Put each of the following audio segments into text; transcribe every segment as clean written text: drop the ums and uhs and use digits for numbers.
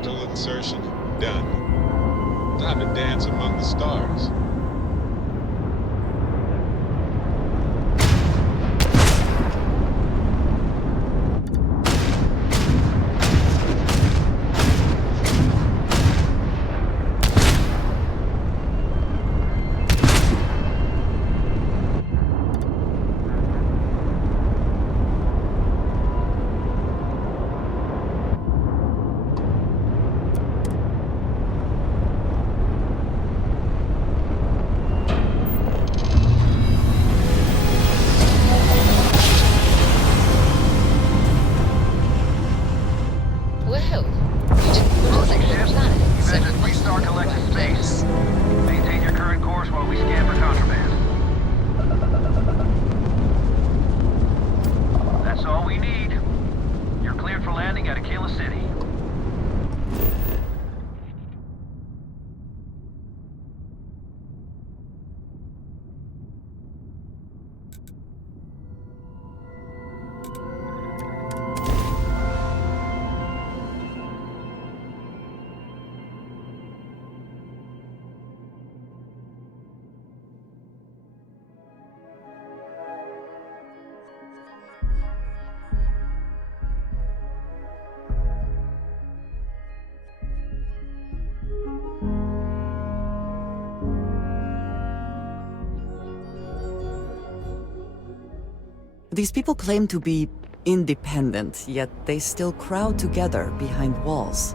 orbital insertion done. Time to dance among the stars. These people claim to be independent, yet they still crowd together behind walls.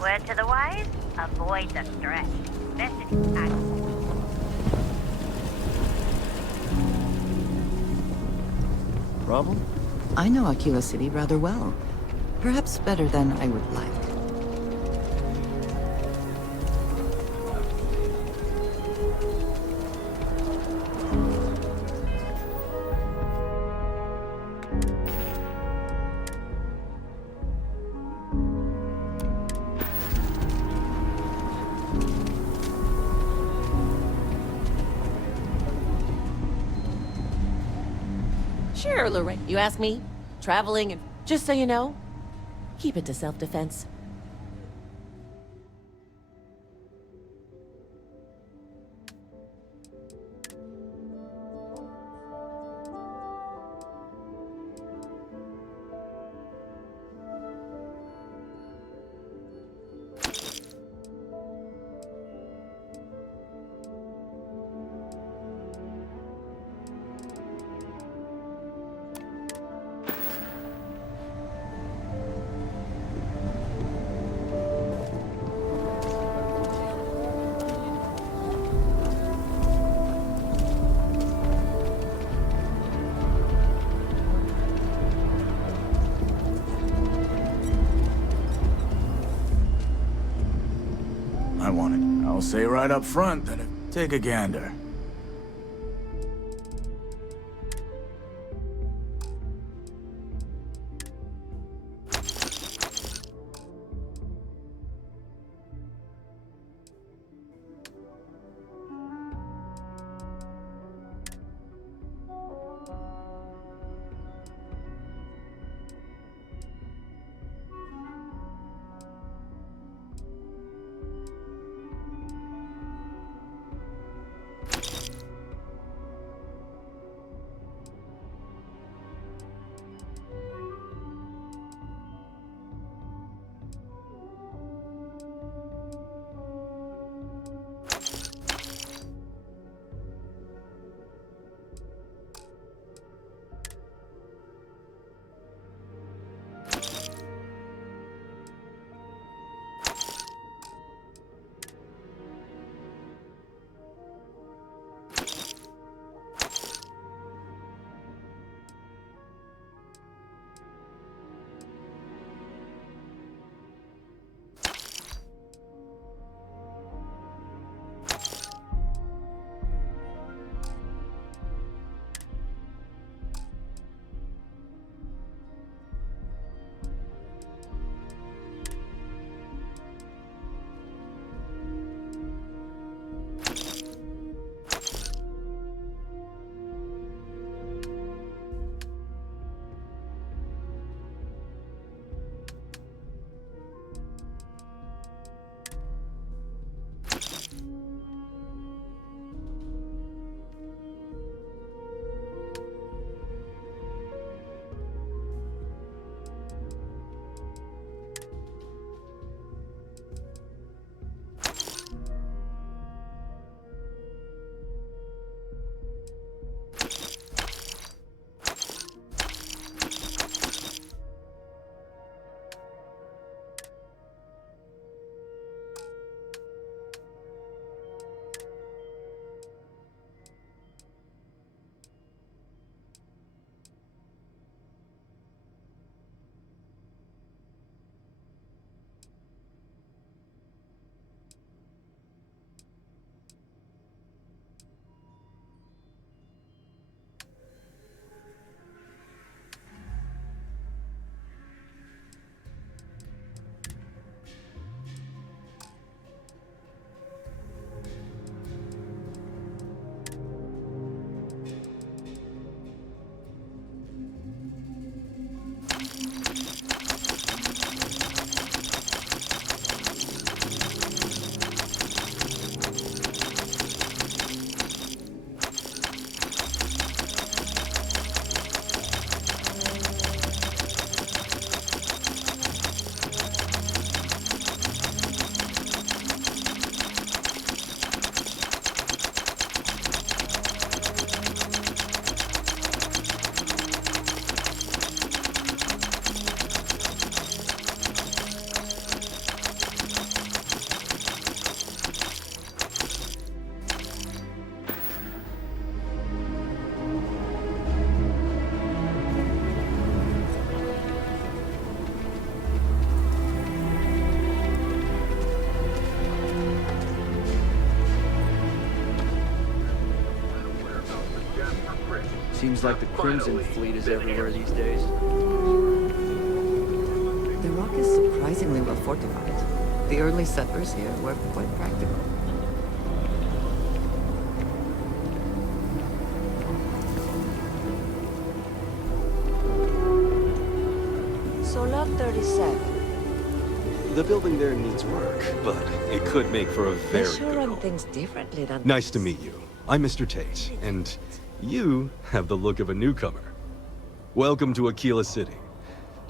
Word to the wise, avoid the stress. Problem? I know Aquila City rather well. Perhaps better than I would like. Sure, Lorraine. You ask me? Traveling and just so you know, keep it to self-defense. I want it. I'll say right up front that take a gander. Seems like the Crimson Fleet is everywhere these days. The rock is surprisingly well fortified. The early settlers here were quite practical. So lot 37. The building there needs work, but it could make for a They very sure good run home. things differently than... Nice to meet you. I'm Mr. Tate, and you have the look of a newcomer. Welcome to Aquila City.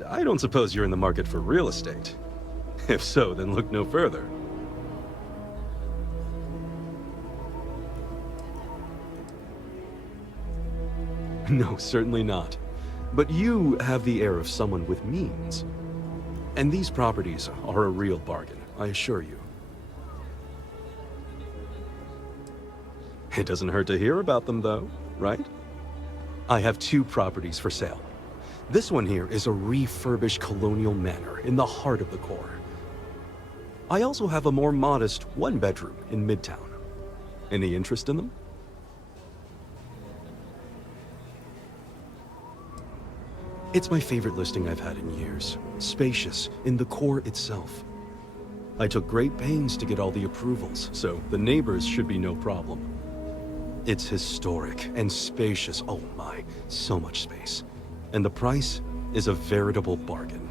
I don't suppose you're in the market for real estate. If so, then look no further. No, certainly not. But you have the air of someone with means. And these properties are a real bargain, I assure you. It doesn't hurt to hear about them, though, right? I have 2 properties for sale. This one here is a refurbished colonial manor in the heart of the core. I also have a more modest 1-bedroom in Midtown. Any interest in them? It's my favorite listing I've had in years. Spacious in the core itself. I took great pains to get all the approvals, so the neighbors should be no problem. It's historic and spacious. Oh my, so much space. And the price is a veritable bargain.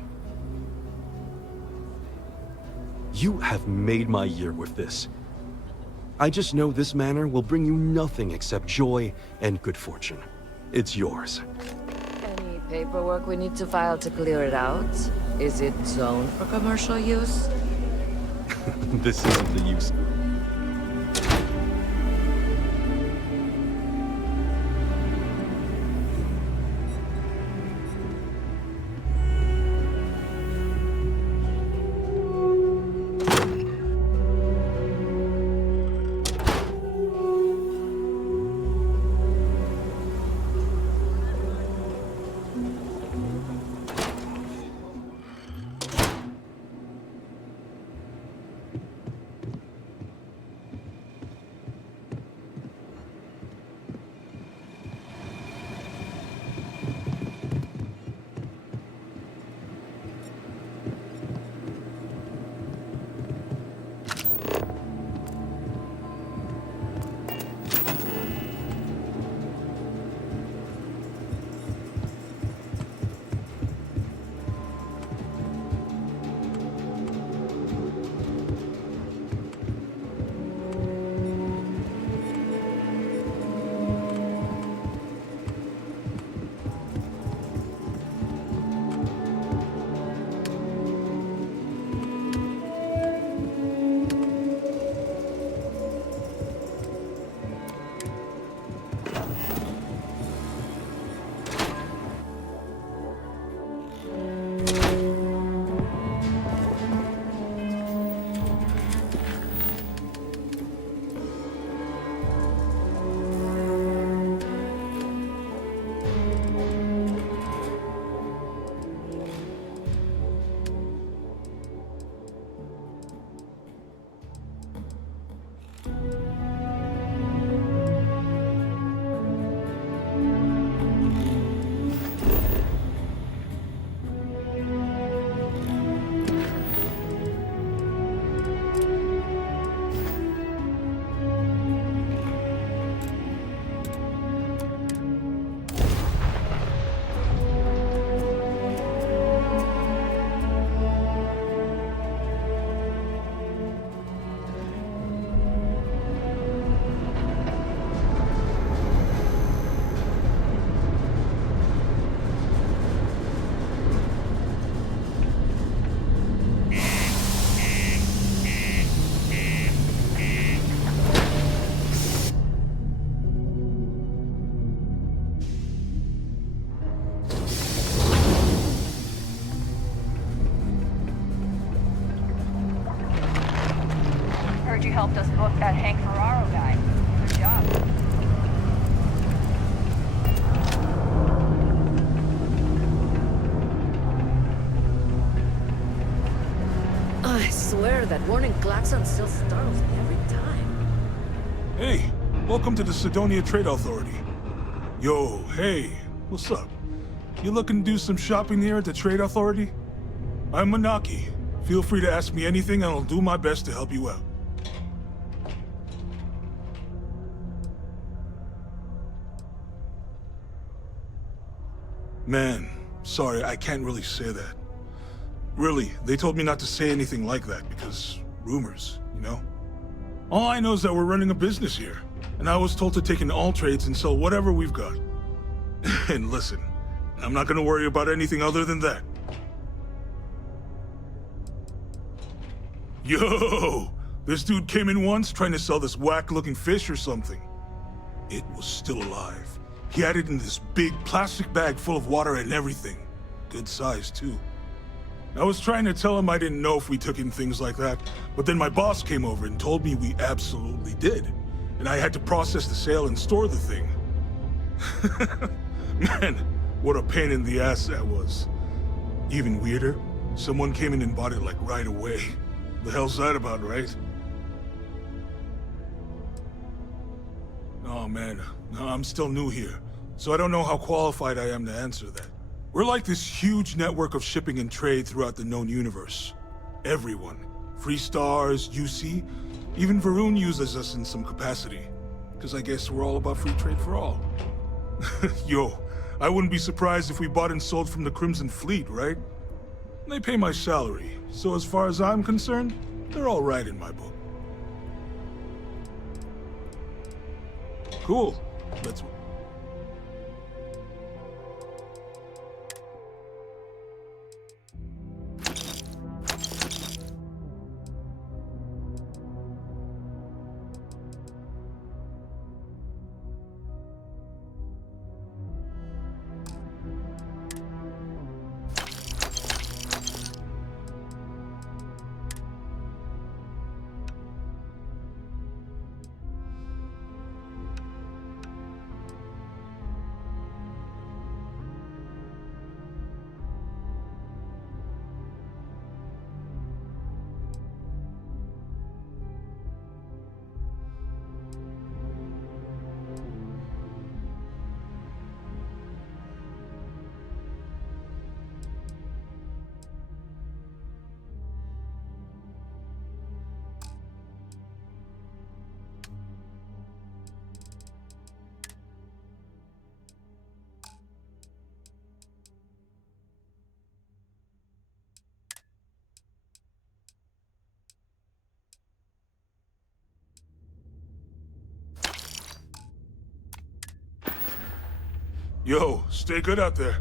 You have made my year with this. I just know this manor will bring you nothing except joy and good fortune. It's yours. Any paperwork we need to file to clear it out? Is it zoned for commercial use? This isn't the use. Heard you helped us book that Hank Ferraro guy. Good job. I swear that warning klaxon still startles me every time. Hey, welcome to the Sidonia Trade Authority. Yo, hey, what's up? You looking to do some shopping here at the Trade Authority? I'm Manaki. Feel free to ask me anything and I'll do my best to help you out. Man, sorry, I can't really say that. Really, they told me not to say anything like that because rumors, you know? All I know is that we're running a business here, and I was told to take in all trades and sell whatever we've got. And listen, I'm not gonna worry about anything other than that. Yo! This dude came in once trying to sell this whack-looking fish or something. It was still alive. He had it in this big plastic bag full of water and everything. Good size, too. I was trying to tell him I didn't know if we took in things like that, but then my boss came over and told me we absolutely did. And I had to process the sale and store the thing. Man, what a pain in the ass that was. Even weirder, someone came in and bought it like right away. The hell's that about, right? Oh man, no, I'm still new here, so I don't know how qualified I am to answer that. We're like this huge network of shipping and trade throughout the known universe. Everyone. Freestars, UC, even Varun uses us in some capacity. Because I guess we're all about free trade for all. Yo, I wouldn't be surprised if we bought and sold from the Crimson Fleet, right? They pay my salary, so as far as I'm concerned, they're all right in my book. Cool. Let's... Yo, stay good out there.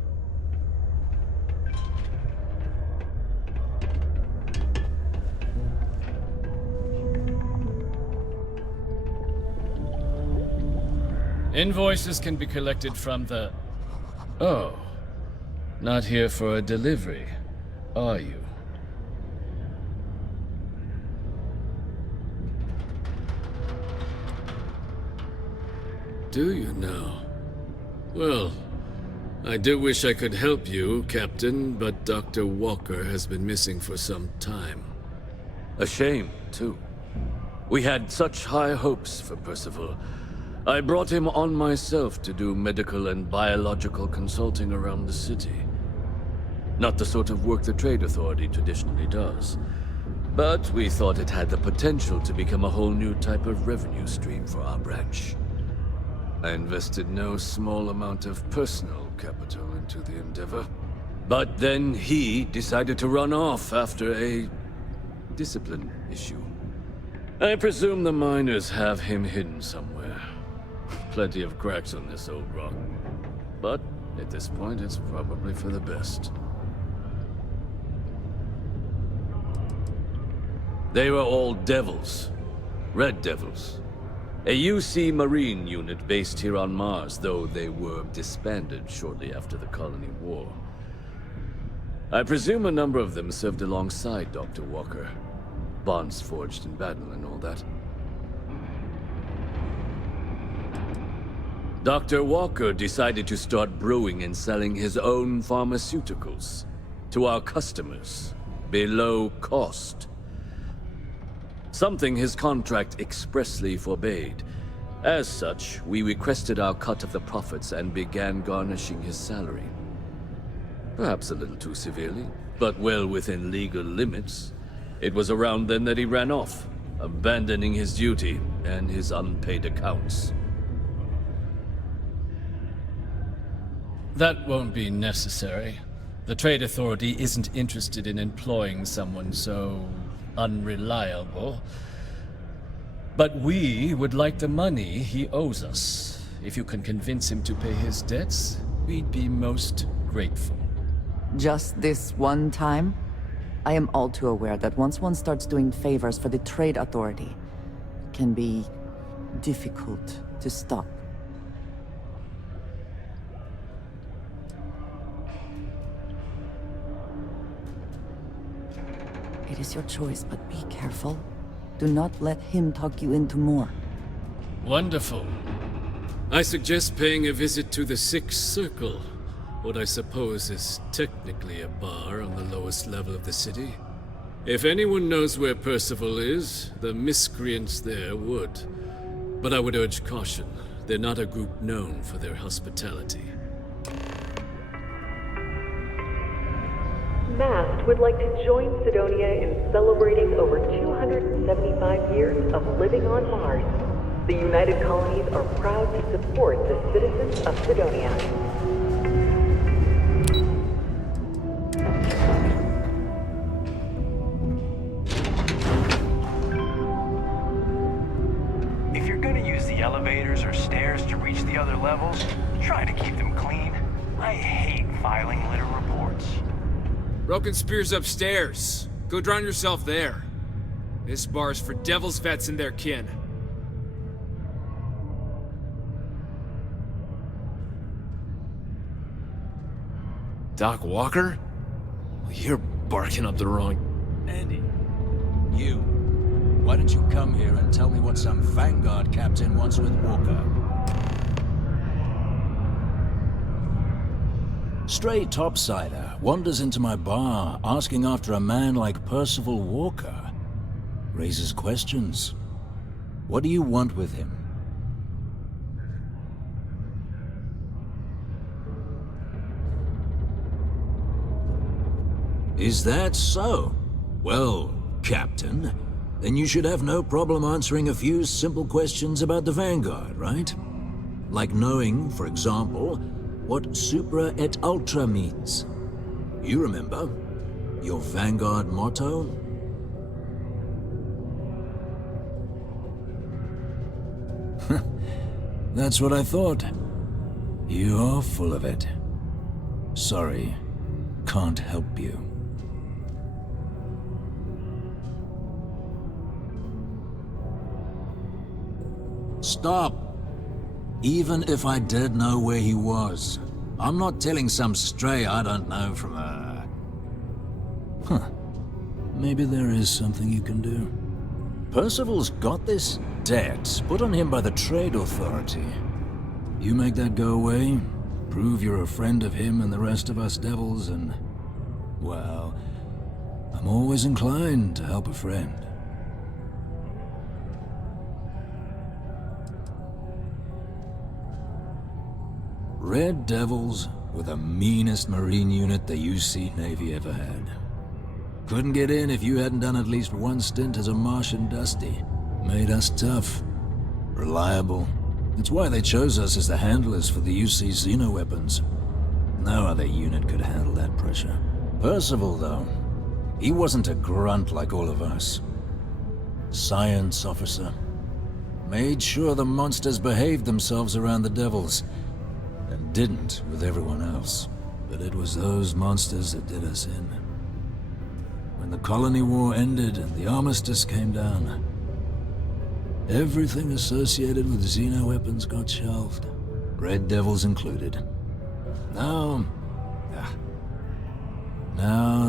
Invoices can be collected from the... Oh. Not here for a delivery, are you? Do you now? Well, I do wish I could help you, Captain, but Dr. Walker has been missing for some time. A shame, too. We had such high hopes for Percival. I brought him on myself to do medical and biological consulting around the city. Not the sort of work the Trade Authority traditionally does. But we thought it had the potential to become a whole new type of revenue stream for our branch. I invested no small amount of personal capital into the endeavor. But then he decided to run off after a discipline issue. I presume the miners have him hidden somewhere. Plenty of cracks on this old rock. But at this point, it's probably for the best. They were all devils. Red devils. A UC Marine unit based here on Mars, though they were disbanded shortly after the Colony War. I presume a number of them served alongside Dr. Walker. Bonds forged in battle and all that. Dr. Walker decided to start brewing and selling his own pharmaceuticals to our customers below cost. Something his contract expressly forbade, As such, we requested our cut of the profits and began garnishing his salary. Perhaps a little too severely, but well within legal limits. It was around then that he ran off, abandoning his duty and his unpaid accounts. That won't be necessary. The Trade Authority isn't interested in employing someone so unreliable. But we would like the money he owes us. If you can convince him to pay his debts, we'd be most grateful. Just this one time? I am all too aware that once one starts doing favors for the Trade Authority, it can be difficult to stop. It is your choice, but be careful. Do not let him talk you into more. Wonderful. I suggest paying a visit to the Sixth Circle, what I suppose is technically a bar on the lowest level of the city. If anyone knows where Percival is, the miscreants there would. But I would urge caution. They're not a group known for their hospitality. MAST would like to join Cydonia in celebrating over 275 years of living on Mars. The United Colonies are proud to support the citizens of Cydonia. If you're gonna use the elevators or stairs to reach the other levels, try to keep them clean. I hate filing litter reports. Broken Spear's upstairs. Go drown yourself there. This bar's for devil's vets and their kin. Doc Walker? You're barking up the wrong... Andy, you. Why don't you come here and tell me what some Vanguard captain wants with Walker? Stray topsider wanders into my bar asking after a man like Percival Walker. Raises questions. What do you want with him? Is that so? Well, Captain, then you should have no problem answering a few simple questions about the Vanguard, right? Like knowing, for example, what Supra et Ultra means. You remember? Your Vanguard motto? That's what I thought. You're full of it. Sorry, can't help you. Stop! Even if I did know where he was, I'm not telling some stray I don't know from a... Huh. Maybe there is something you can do. Percival's got this debt put on him by the Trade Authority. You make that go away, prove you're a friend of him and the rest of us devils, and... well, I'm always inclined to help a friend. Red Devils were the meanest Marine unit the UC Navy ever had. Couldn't get in if you hadn't done at least one stint as a Martian Dusty. Made us tough, reliable. It's why they chose us as the handlers for the UC xeno-weapons. No other unit could handle that pressure. Percival, though, he wasn't a grunt like all of us. Science officer. Made sure the monsters behaved themselves around the Devils. And didn't with everyone else. But it was those monsters that did us in. When the colony war ended and the armistice came down, everything associated with xeno-weapons got shelved. Red Devils included. Now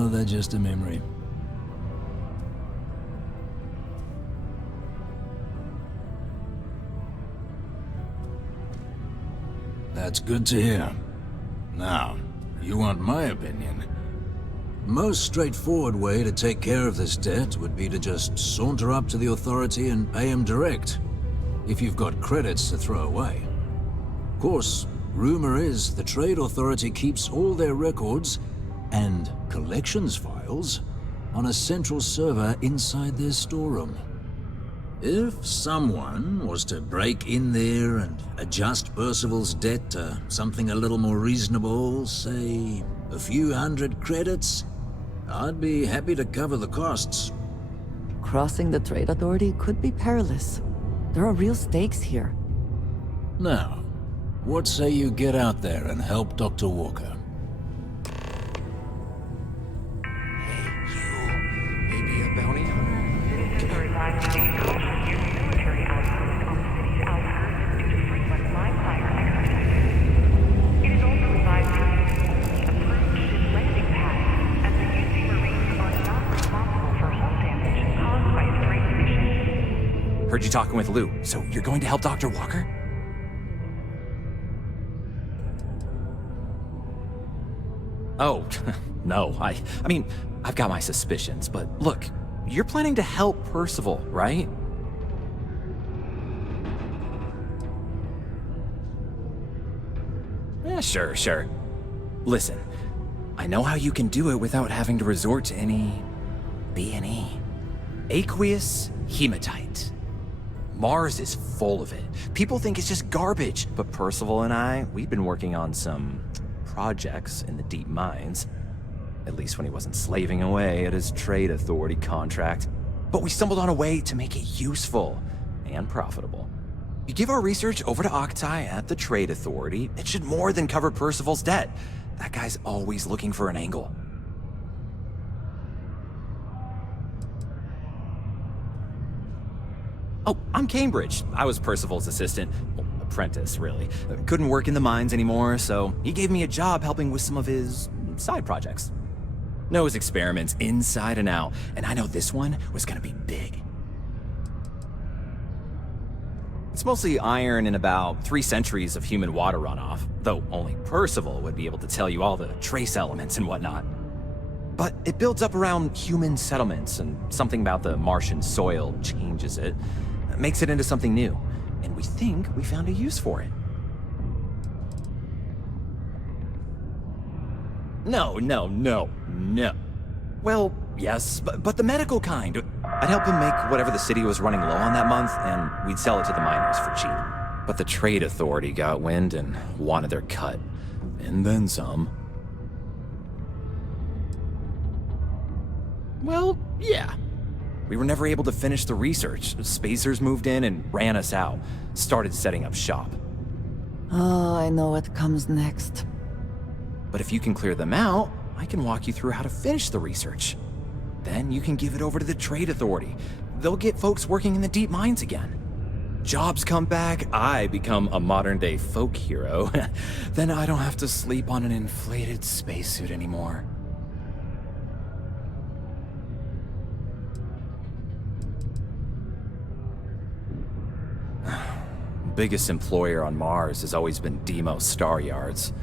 they're just a memory. That's good to hear. Now, you want my opinion? Most straightforward way to take care of this debt would be to just saunter up to the authority and pay him direct. if you've got credits to throw away. Of course, rumor is the Trade Authority keeps all their records and collections files on a central server inside their storeroom. If someone was to break in there and adjust Percival's debt to something a little more reasonable, say a few hundred credits, I'd be happy to cover the costs. Crossing the Trade Authority could be perilous. There are real stakes here. Now, what say you get out there and help Dr. Walker? Maybe a bounty hunter? Citizens are advised to take caution near the military outpost on the city's outskirts due to frequent live-fire exercises. It is also advised to use only approved ship landing pads, as the UC Marines are not responsible for hull damage caused by stray emissions. Heard you talking with Lou, so you're going to help Dr. Walker? Oh, no, I mean, I've got my suspicions, but look, you're planning to help Percival, right? Yeah, sure. Listen, I know how you can do it without having to resort to any B&E. Aqueous hematite. Mars is full of it. People think it's just garbage, but Percival and I, we've been working on some projects in the deep mines. At least when he wasn't slaving away at his Trade Authority contract. But we stumbled on a way to make it useful and profitable. You give our research over to Octai at the Trade Authority, it should more than cover Percival's debt. That guy's always looking for an angle. Oh, I'm Cambridge. I was Percival's assistant. Well, apprentice, really. Couldn't work in the mines anymore, so he gave me a job helping with some of his side projects. Knows experiments inside and out, and I know this one was gonna be big. It's mostly iron and about 3 centuries of human water runoff, though only Percival would be able to tell you all the trace elements and whatnot. But it builds up around human settlements, and something about the Martian soil changes it, makes it into something new, and we think we found a use for it. No. Well, yes, but the medical kind. I'd help him make whatever the city was running low on that month, and we'd sell it to the miners for cheap. But the Trade Authority got wind and wanted their cut. And then some. Well, yeah. We were never able to finish the research. Spacers moved in and ran us out. Started setting up shop. Oh, I know what comes next. But if you can clear them out, I can walk you through how to finish the research. Then you can give it over to the Trade Authority. They'll get folks working in the deep mines again. Jobs come back, I become a modern-day folk hero. Then I don't have to sleep on an inflated spacesuit anymore. Biggest employer on Mars has always been Deimos Star Yards.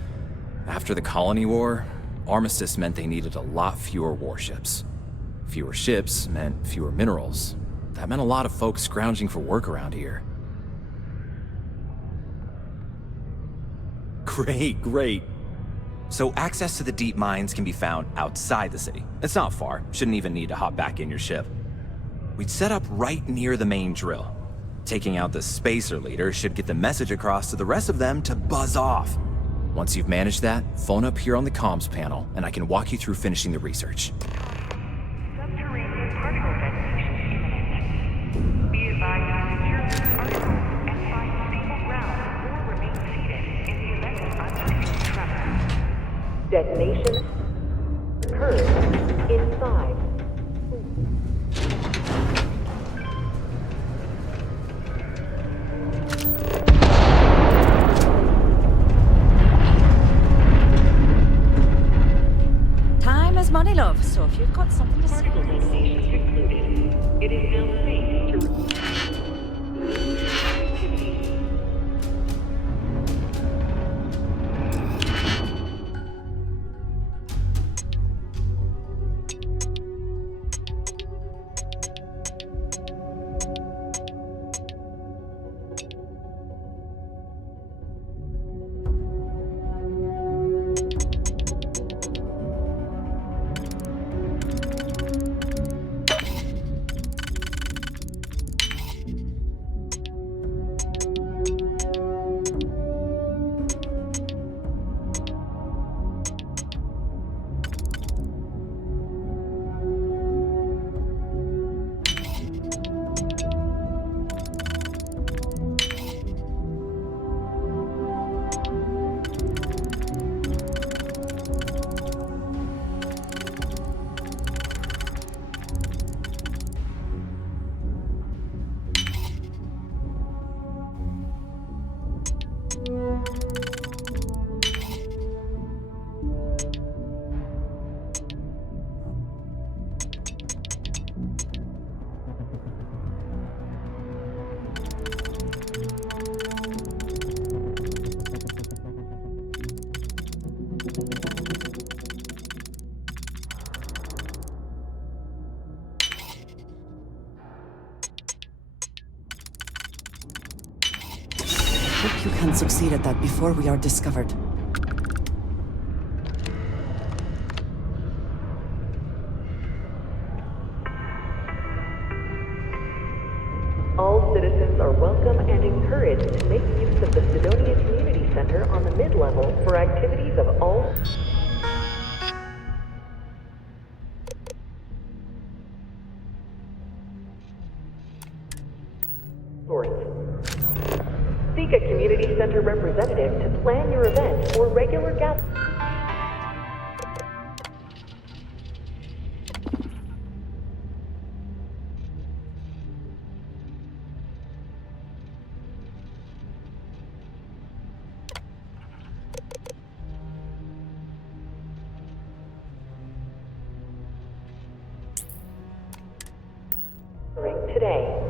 After the Colony War, armistice meant they needed a lot fewer warships. Fewer ships meant fewer minerals. That meant a lot of folks scrounging for work around here. Great. So access to the deep mines can be found outside the city. It's not far, shouldn't even need to hop back in your ship. We'd set up right near the main drill. Taking out the spacer leader should get the message across to the rest of them to buzz off. Once you've managed that, phone up here on the comms panel, and I can walk you through finishing the research. Subterranean particle detonation imminent. Be advised to secure those articles and find stable ground or remain seated in the event of unforeseen tremor. Detonation occurs in 5. Time is money, love, so if you've got something to say... Particle detonation concluded. It is now safe to activity. hope you can succeed at that before we are discovered. All citizens are welcome and encouraged to make use of the Sidonia Community Center on the mid-level for activities of all sorts. Seek a community center representative to plan your event or regular gatherings. Today.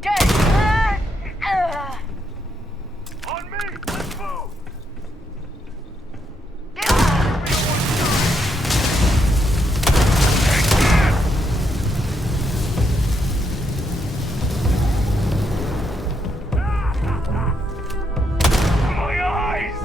On me! Let's move! My eyes!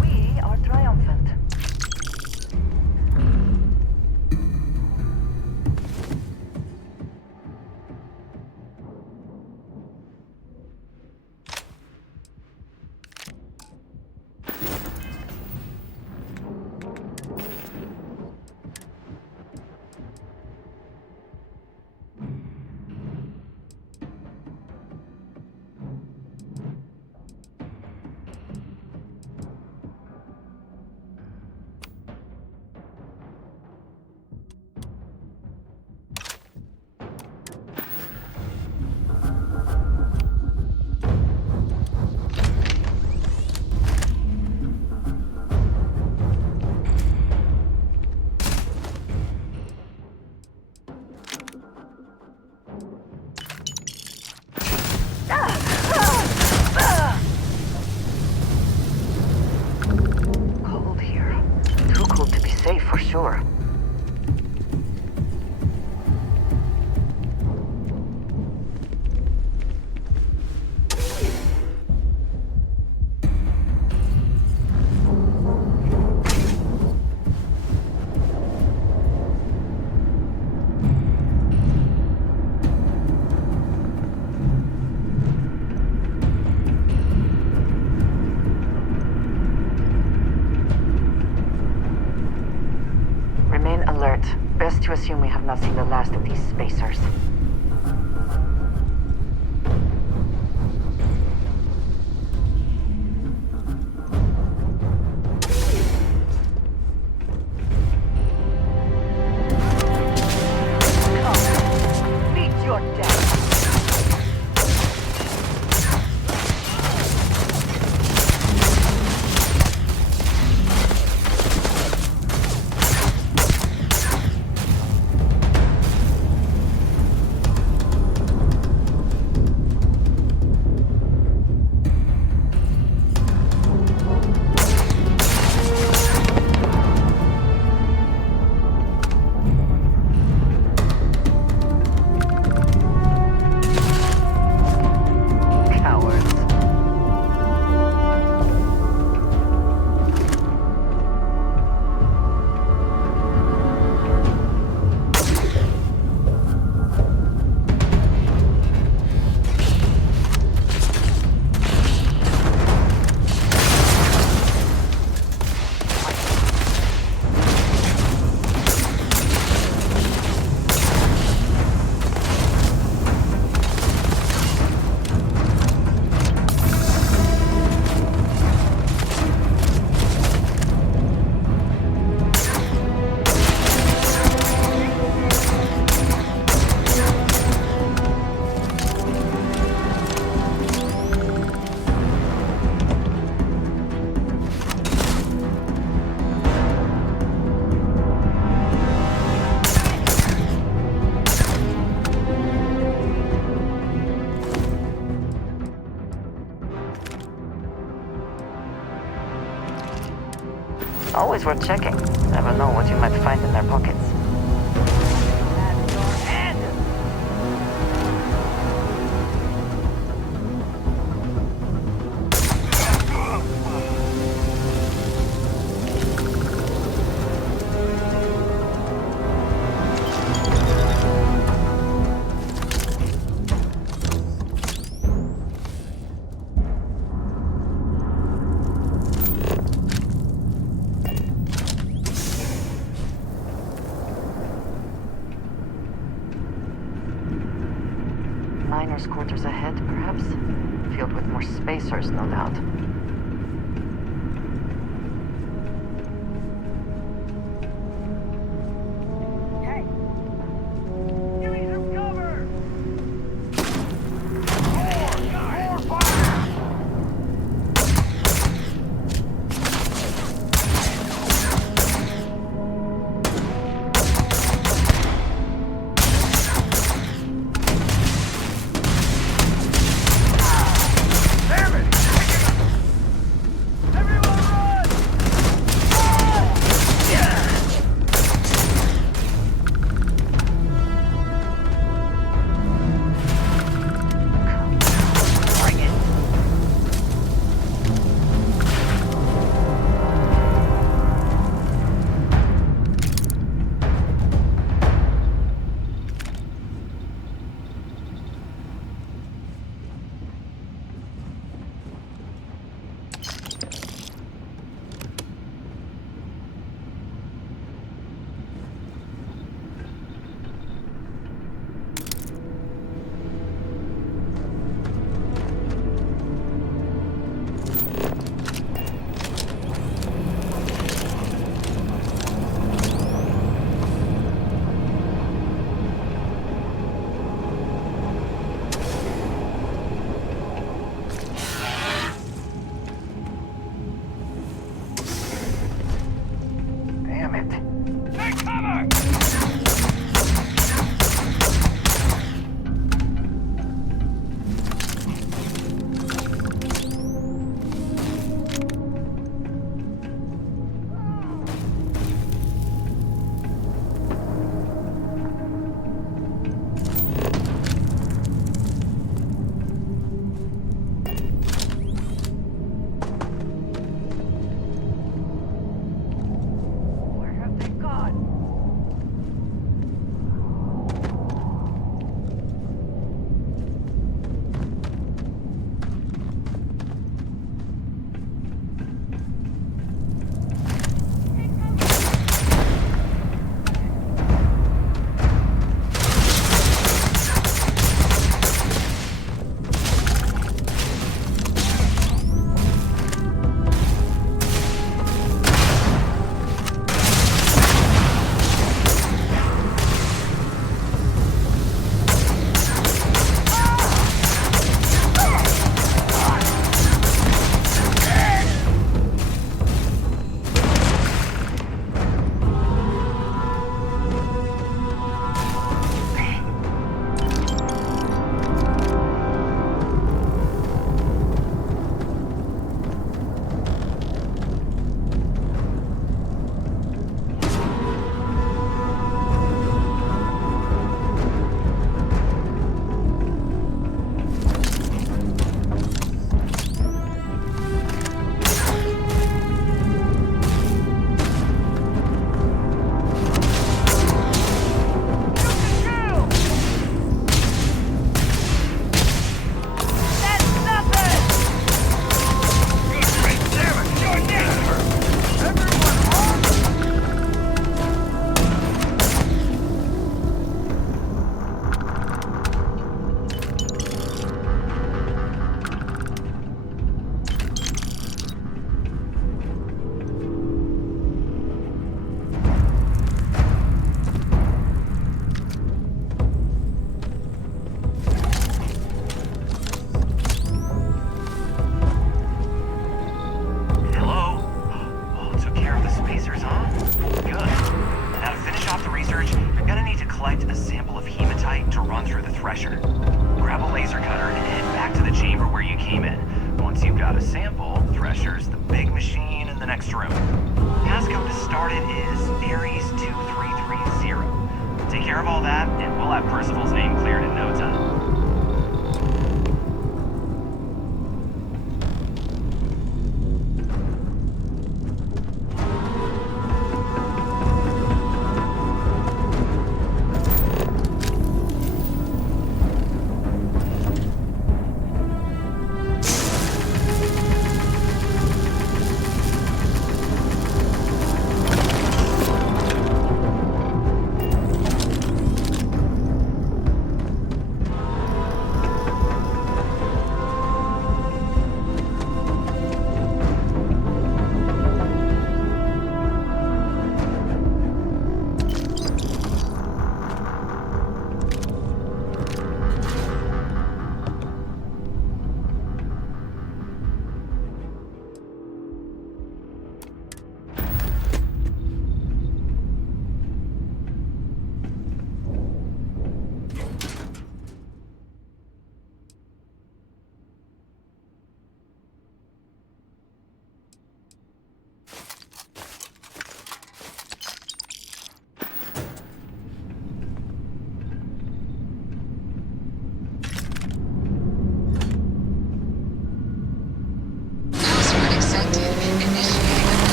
We are triumphant. Cold here. Too cold to be safe for sure. Remain alert. Best to assume we have not seen the last of these spacers. Come, meet your death. Cowards. Always worth checking. Never know what you might find in their pockets. governor's quarters ahead, perhaps? Filled with more spacers, no doubt.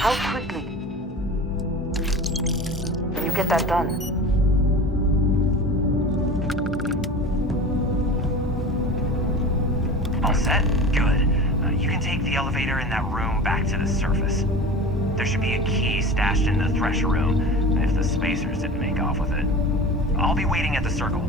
How quickly can you get that done? All set? Good. You can take the elevator in that room back to the surface. There should be a key stashed in the thresher room, if the spacers didn't make off with it. I'll be waiting at the circle.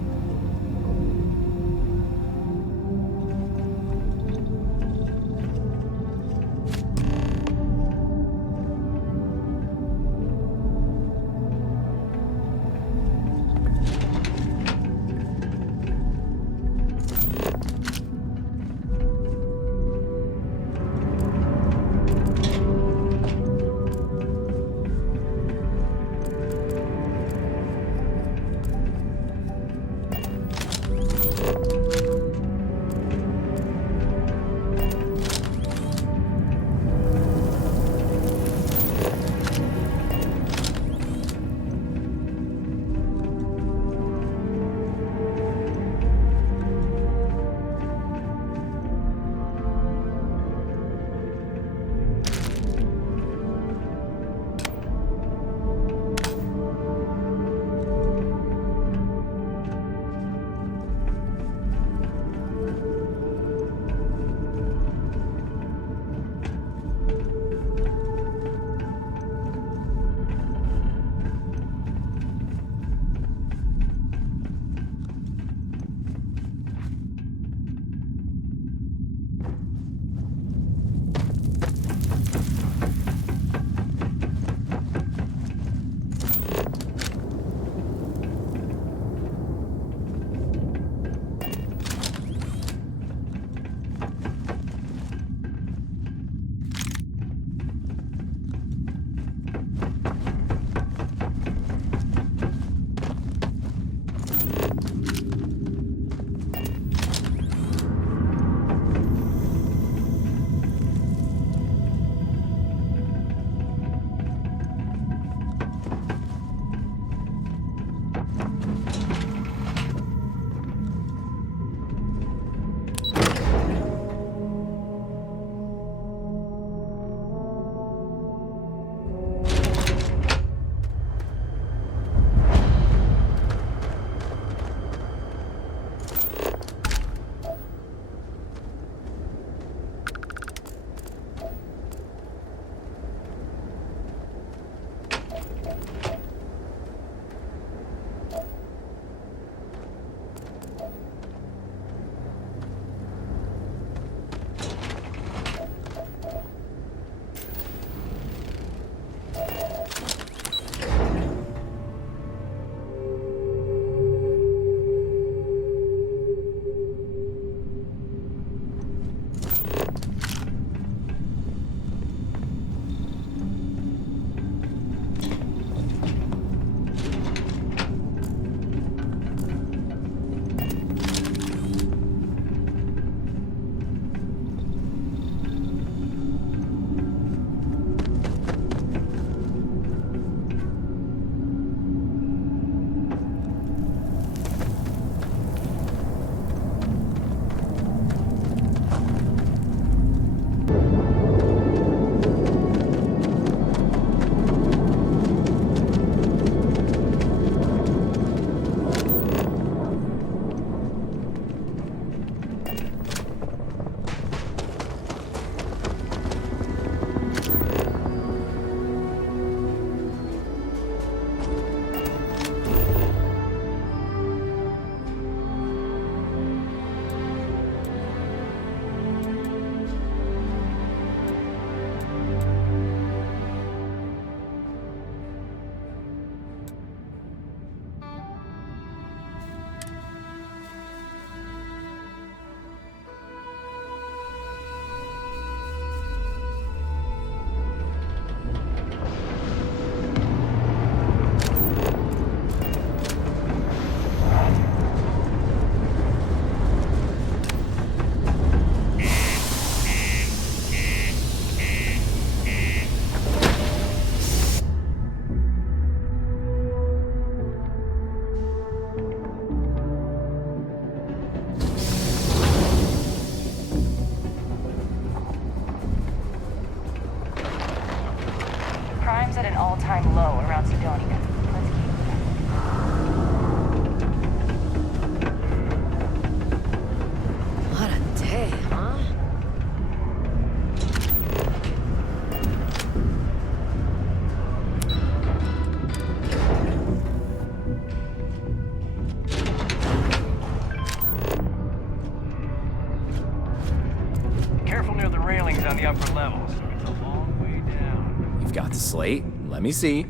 Careful near the railings on the upper levels. It's a long way down. You've got the slate. Let me see.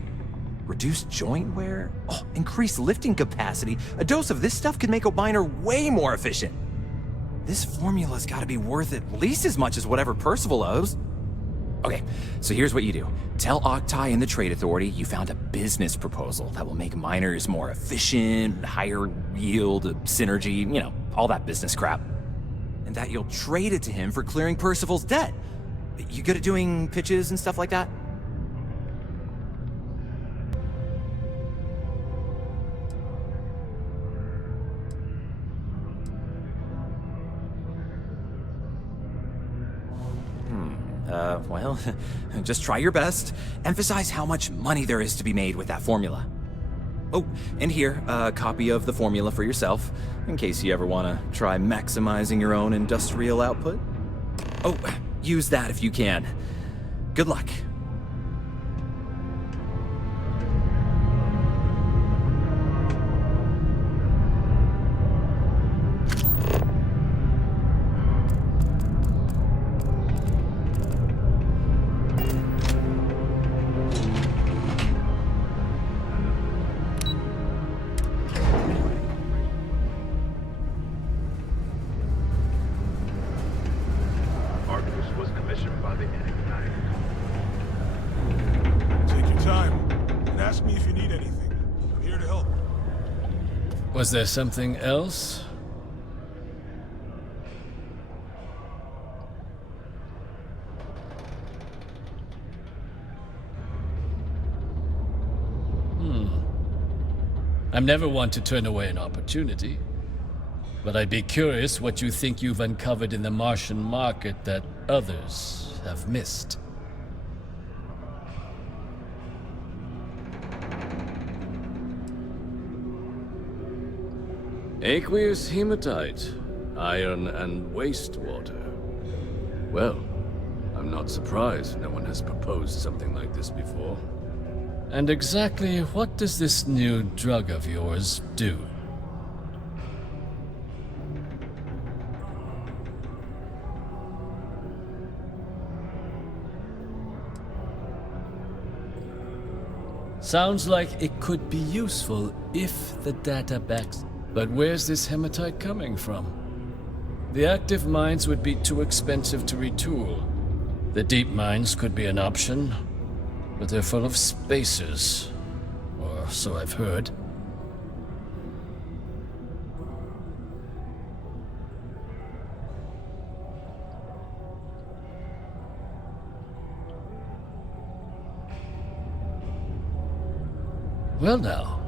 Reduced joint wear? Oh, increased lifting capacity. A dose of this stuff could make a miner way more efficient. This formula's gotta be worth at least as much as whatever Percival owes. Okay, so here's what you do. Tell Octai and the Trade Authority you found a business proposal that will make miners more efficient, higher yield, synergy, you know, all that business crap. And that you'll trade it to him for clearing Percival's debt. You good at doing pitches and stuff like that? Well, just try your best. Emphasize how much money there is to be made with that formula. Oh, and here, a copy of the formula for yourself, in case you ever want to try maximizing your own industrial output. Oh, use that if you can. Good luck. Was there something else? I'm never one to turn away an opportunity, but I'd be curious what you think you've uncovered in the Martian market that others have missed. Aqueous hematite, iron and wastewater. Well, I'm not surprised no one has proposed something like this before. And exactly what does this new drug of yours do? Sounds like it could be useful if the data backs. But where's this hematite coming from? The active mines would be too expensive to retool. The deep mines could be an option, but they're full of spacers, or so I've heard. Well now,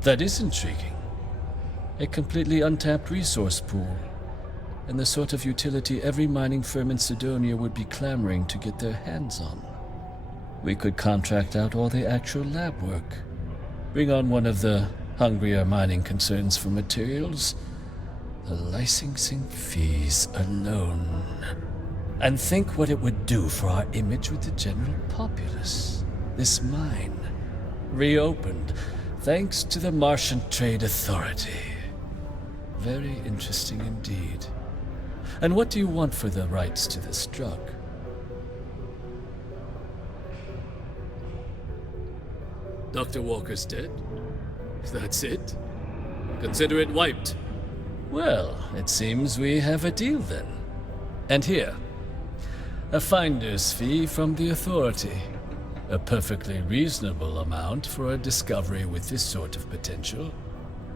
that is intriguing. A completely untapped resource pool, and the sort of utility every mining firm in Sidonia would be clamoring to get their hands on. We could contract out all the actual lab work, bring on one of the hungrier mining concerns for materials, the licensing fees alone. And think what it would do for our image with the general populace. This mine, reopened, thanks to the Martian Trade Authority. Very interesting indeed. And what do you want for the rights to this drug? Dr. Walker's dead? That's it? Consider it wiped. Well, it seems we have a deal then. And here, a finder's fee from the Authority. A perfectly reasonable amount for a discovery with this sort of potential.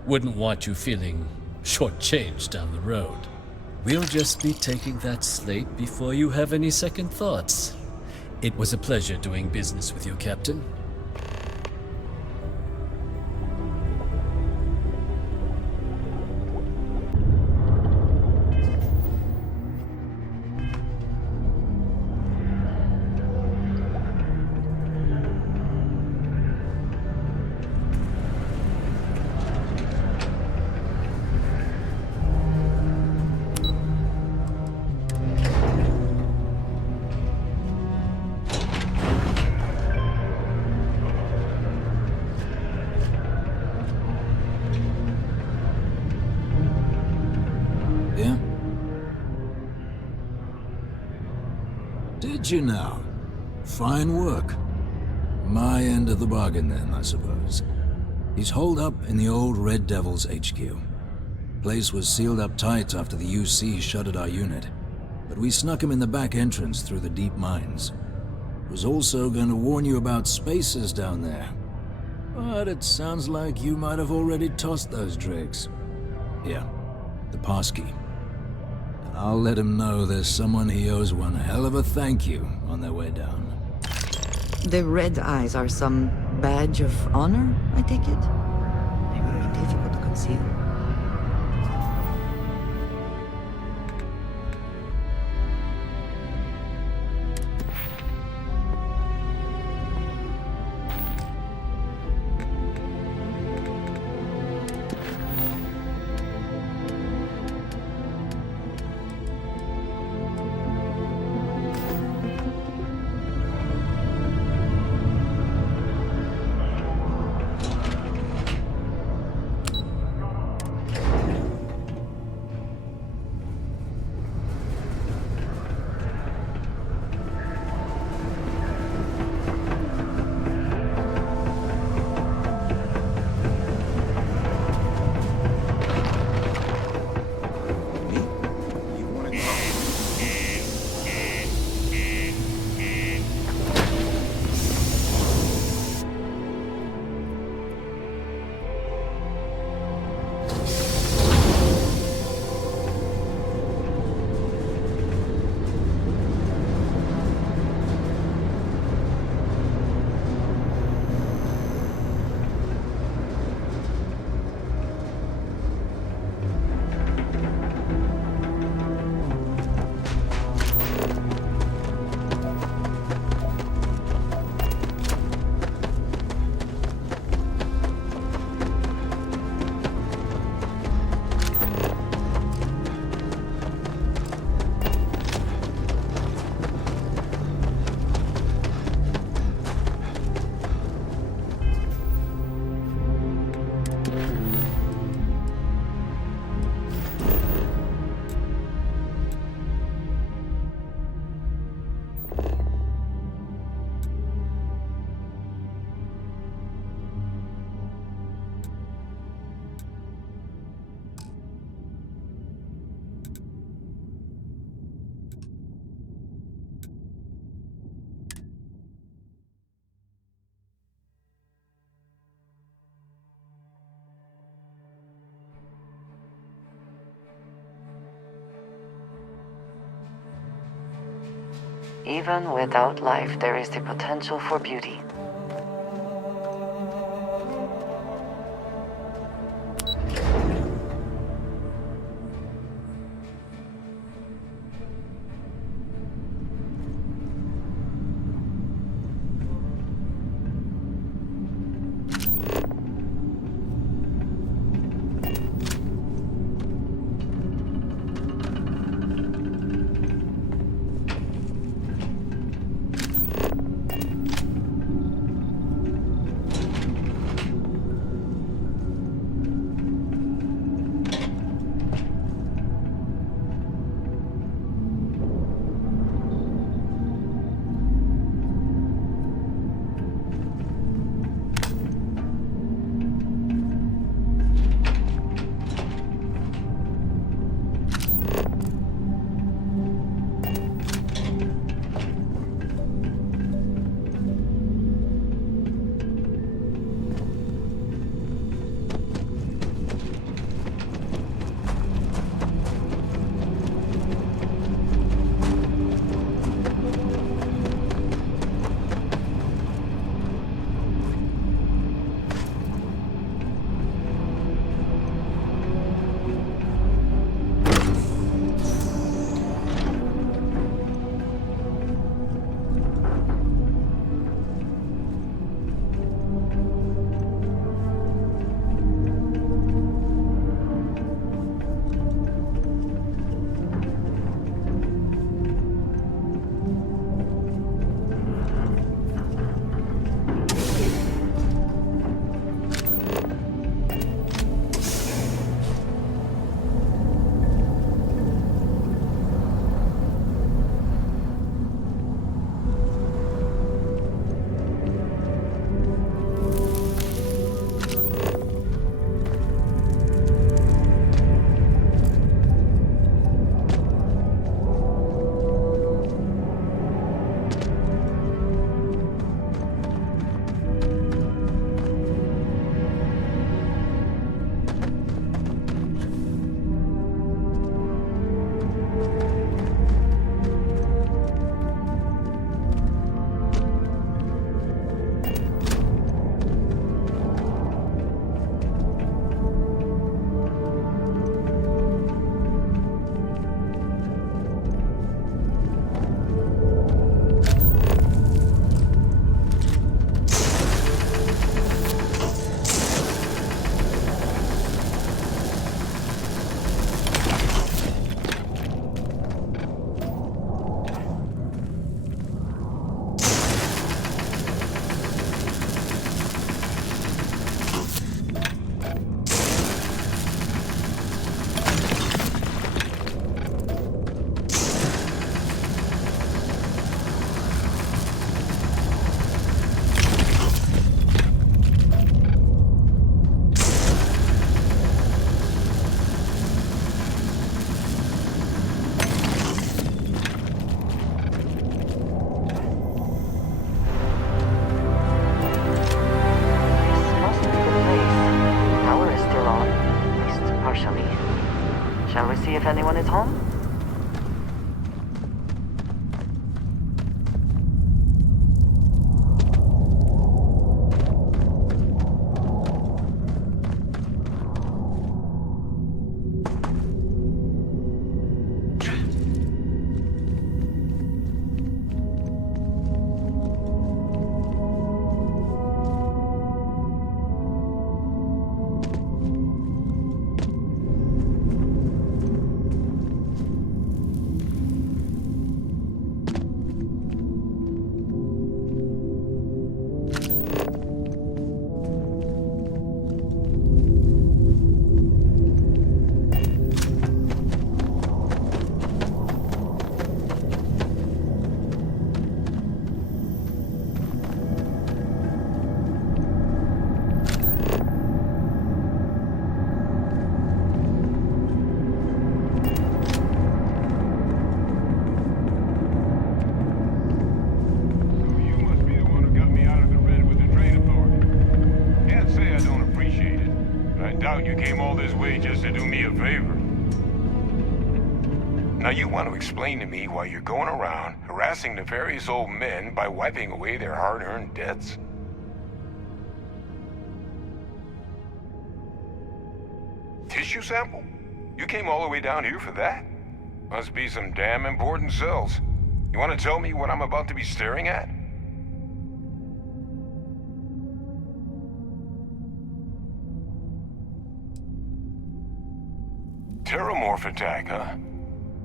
Wouldn't want you feeling shortchanged down the road. We'll just be taking that slate before you have any second thoughts. It was a pleasure doing business with you, Captain. Did you now? Fine work. My end of the bargain then, I suppose. He's holed up in the old Red Devil's HQ. Place was sealed up tight after the UC shuttered our unit, but we snuck him in the back entrance through the deep mines. Was also going to warn you about spacers down there. But it sounds like you might have already tossed those dregs. Here, the passkey. And I'll let him know there's someone he owes one hell of a thank you on their way down. The red eyes are some badge of honor, I take it? They were difficult to conceal. Even without life, there is the potential for beauty. this way just to do me a favor. Now you want to explain to me why you're going around harassing nefarious old men by wiping away their hard-earned debts? Tissue sample? You came all the way down here for that? Must be some damn important cells. You want to tell me what I'm about to be staring at? Terramorph attack, huh?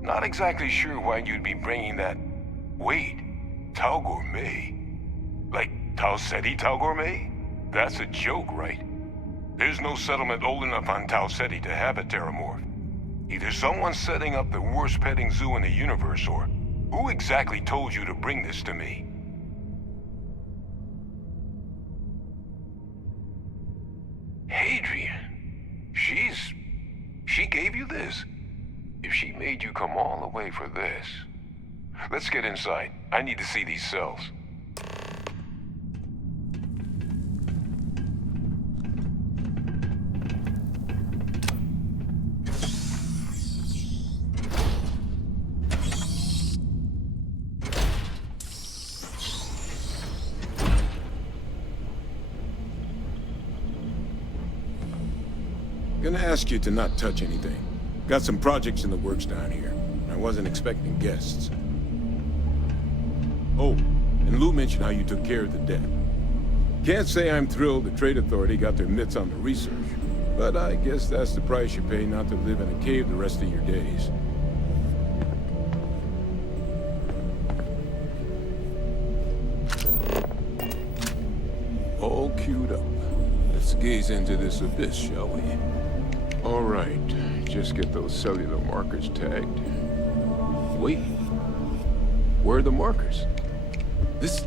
Not exactly sure why you'd be bringing that... Wait, Tau Gourmet? Like Tau Ceti Tau Gourmet? That's a joke, right? There's no settlement old enough on Tau Ceti to have a Terramorph. Either someone's setting up the worst petting zoo in the universe, or who exactly told you to bring this to me? Hadrian. She gave you this? If she made you come all the way for this... Let's get inside. I need to see these cells. Gonna ask you to not touch anything. Got some projects in the works down here. I wasn't expecting guests. Oh, and Lou mentioned how you took care of the debt. Can't say I'm thrilled the Trade Authority got their mitts on the research, but I guess that's the price you pay not to live in a cave the rest of your days. All queued up. Let's gaze into this abyss, shall we? All right, just get those cellular markers tagged. Wait, where are the markers? This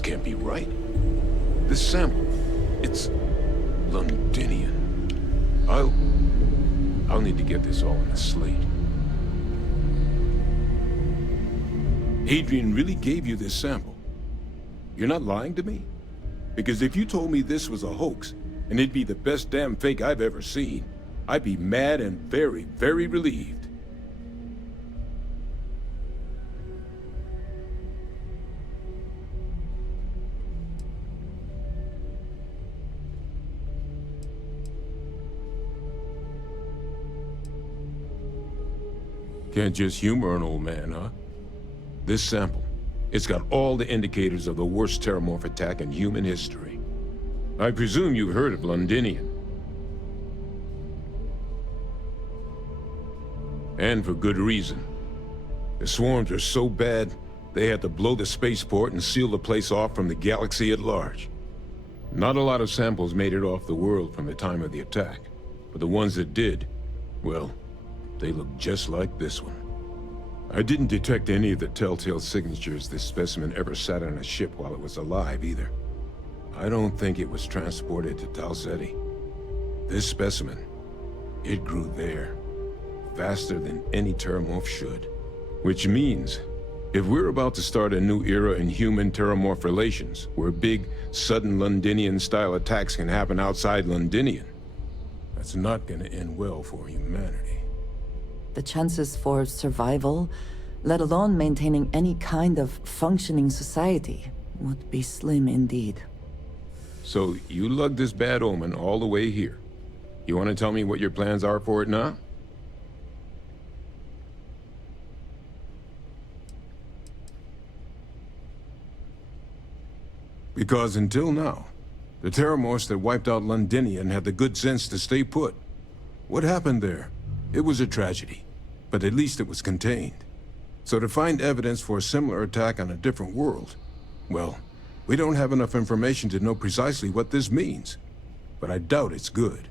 can't be right. This sample, it's Londinian. I'll need to get this all in a slate. Hadrian really gave you this sample. You're not lying to me? Because if you told me this was a hoax, and it'd be the best damn fake I've ever seen, I'd be mad and very, very relieved. Can't just humor an old man, huh? This sample, it's got all the indicators of the worst Terramorph attack in human history. I presume you've heard of Londinian. And for good reason. The swarms are so bad, they had to blow the spaceport and seal the place off from the galaxy at large. Not a lot of samples made it off the world from the time of the attack, but the ones that did, well, they look just like this one. I didn't detect any of the telltale signatures this specimen ever sat on a ship while it was alive, either. I don't think it was transported to Tau Ceti. This specimen, it grew there, faster than any Terramorph should. Which means, if we're about to start a new era in human-Terramorph relations, where big, sudden Londinian-style attacks can happen outside Londinian, that's not gonna end well for humanity. The chances for survival, let alone maintaining any kind of functioning society, would be slim indeed. So, you lugged this bad omen all the way here. You want to tell me what your plans are for it now? Because until now, the Terramorphs that wiped out Londinian had the good sense to stay put. What happened there? It was a tragedy, but at least it was contained. So to find evidence for a similar attack on a different world, well, we don't have enough information to know precisely what this means. But I doubt it's good.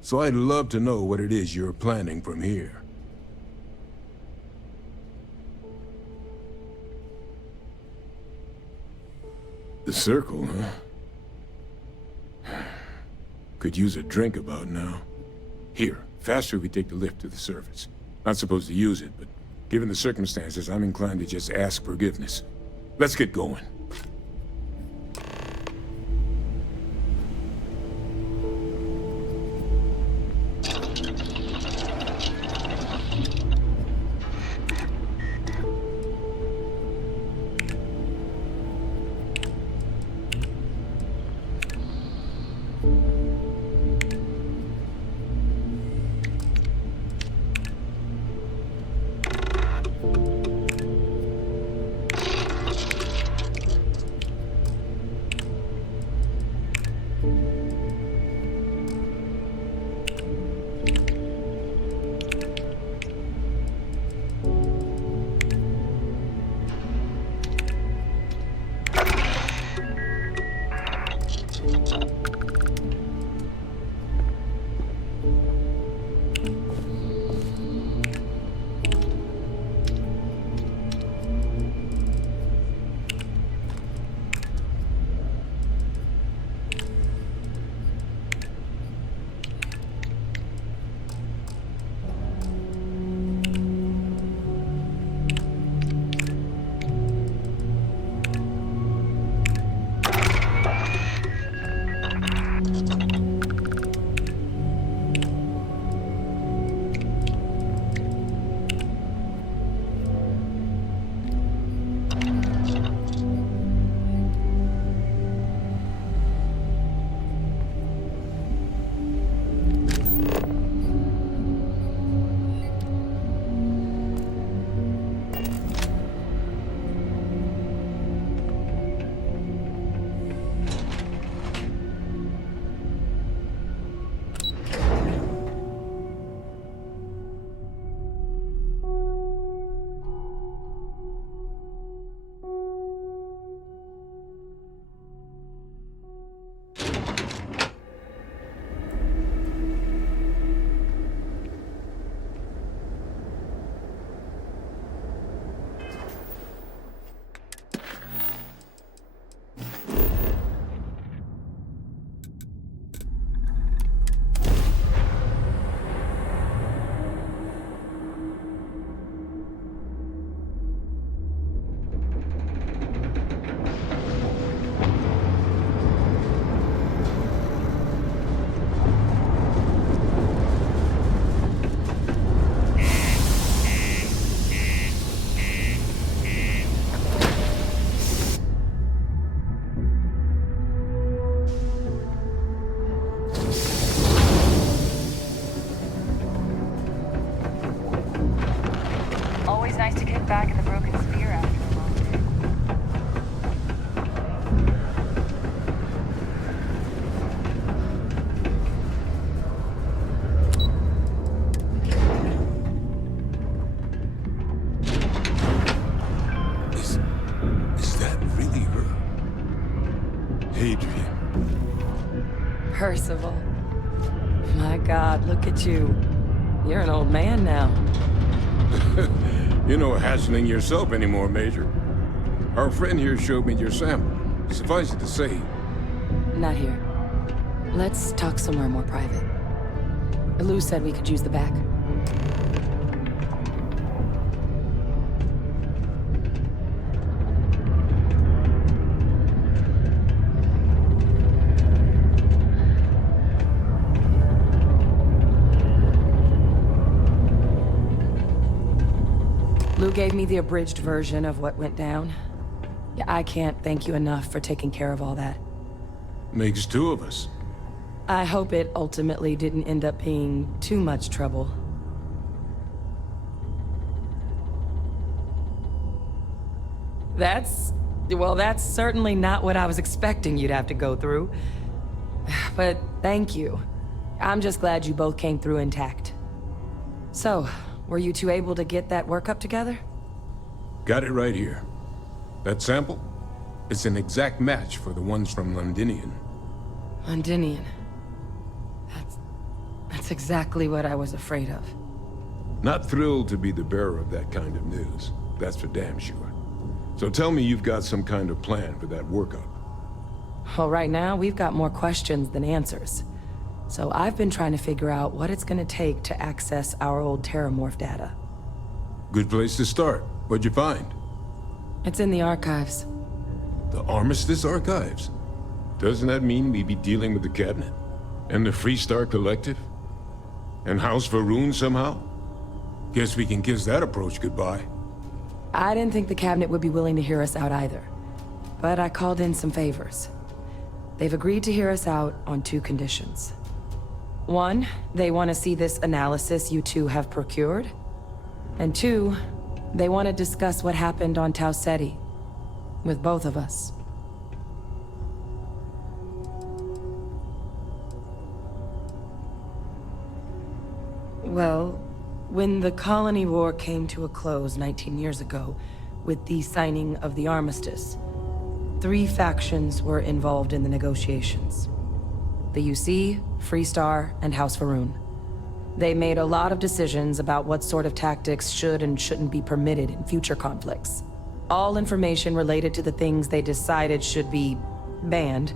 So I'd love to know what it is you're planning from here. The circle, huh? Could use a drink about now. Here, faster we take the lift to the surface. Not supposed to use it, but given the circumstances, I'm inclined to just ask forgiveness. Let's get going. Adrian. Percival. My God, look at you. You're an old man now. You're no hatchling yourself anymore, Major. Our friend here showed me your sample. Suffice it to say... Not here. Let's talk somewhere more private. Lou said we could use the back. Lou gave me the abridged version of what went down. Yeah, I can't thank you enough for taking care of all that. Makes two of us. I hope it ultimately didn't end up being too much trouble. Well, that's certainly not what I was expecting you'd have to go through. But thank you. I'm just glad you both came through intact. So, were you two able to get that workup together? Got it right here. That sample? It's an exact match for the ones from Londinian. Londinian. That's exactly what I was afraid of. Not thrilled to be the bearer of that kind of news. That's for damn sure. So tell me you've got some kind of plan for that workup. Well, right now, we've got more questions than answers. So I've been trying to figure out what it's gonna take to access our old Terramorph data. Good place to start. What'd you find? It's in the archives. The Armistice Archives? Doesn't that mean we'd be dealing with the Cabinet? And the Freestar Collective? And House Varun somehow? Guess we can kiss that approach goodbye. I didn't think the Cabinet would be willing to hear us out either. But I called in some favors. They've agreed to hear us out on 2 conditions. 1, they want to see this analysis you two have procured. And 2, they want to discuss what happened on Tau Ceti. With both of us. Well, when the Colony War came to a close 19 years ago, with the signing of the armistice, 3 factions were involved in the negotiations. The UC, Freestar, and House Varun. They made a lot of decisions about what sort of tactics should and shouldn't be permitted in future conflicts. All information related to the things they decided should be banned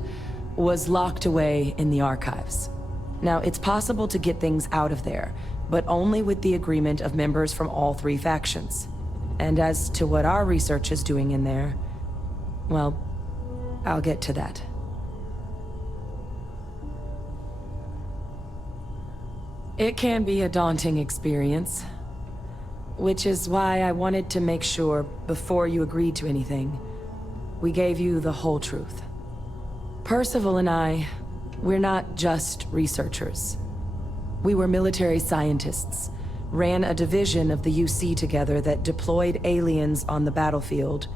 was locked away in the archives. Now, it's possible to get things out of there, but only with the agreement of members from all 3 factions. And as to what our research is doing in there, well, I'll get to that. It can be a daunting experience, which is why I wanted to make sure, before you agreed to anything, we gave you the whole truth. Percival and I, we're not just researchers. We were military scientists, ran a division of the UC together that deployed aliens on the battlefield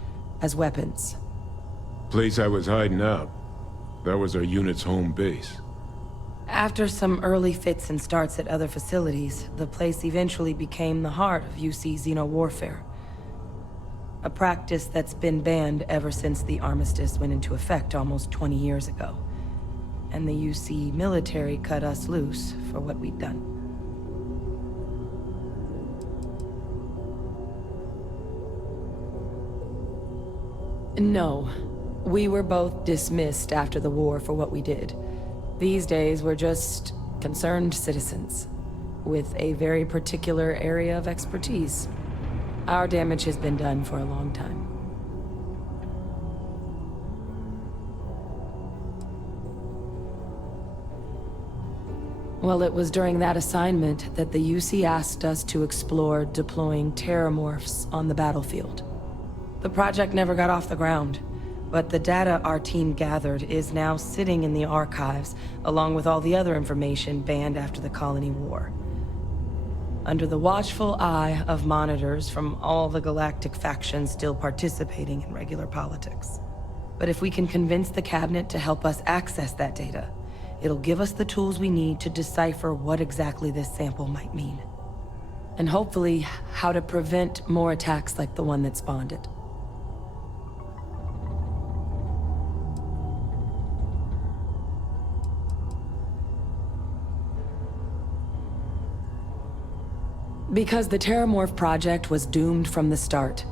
as weapons. Place I was hiding out. That was our unit's home base. After some early fits and starts at other facilities, the place eventually became the heart of UC xeno-warfare. A practice that's been banned ever since the armistice went into effect almost 20 years ago. And the UC military cut us loose for what we'd done. No. We were both dismissed after the war for what we did. These days, we're just concerned citizens, with a very particular area of expertise. Our damage has been done for a long time. Well, it was during that assignment that the UC asked us to explore deploying terramorphs on the battlefield. The project never got off the ground. But the data our team gathered is now sitting in the archives, along with all the other information banned after the Colony War. Under the watchful eye of monitors from all the galactic factions still participating in regular politics. But if we can convince the Cabinet to help us access that data, it'll give us the tools we need to decipher what exactly this sample might mean. And hopefully, how to prevent more attacks like the one that spawned it. Because the Terramorph project was doomed from the start.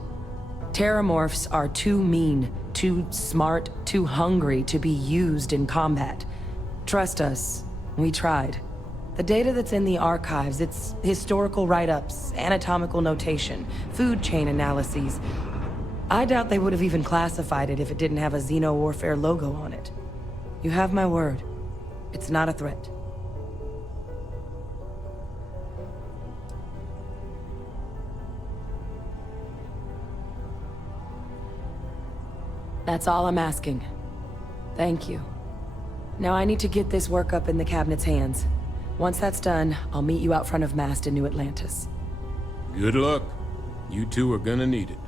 Terramorphs are too mean, too smart, too hungry to be used in combat. Trust us, we tried. The data that's in the archives, it's historical write-ups, anatomical notation, food chain analyses. I doubt they would have even classified it if it didn't have a Xeno-Warfare logo on it. You have my word. It's not a threat. That's all I'm asking. Thank you. Now I need to get this work up in the cabinet's hands. Once that's done, I'll meet you out front of Mast in New Atlantis. Good luck. You two are gonna need it.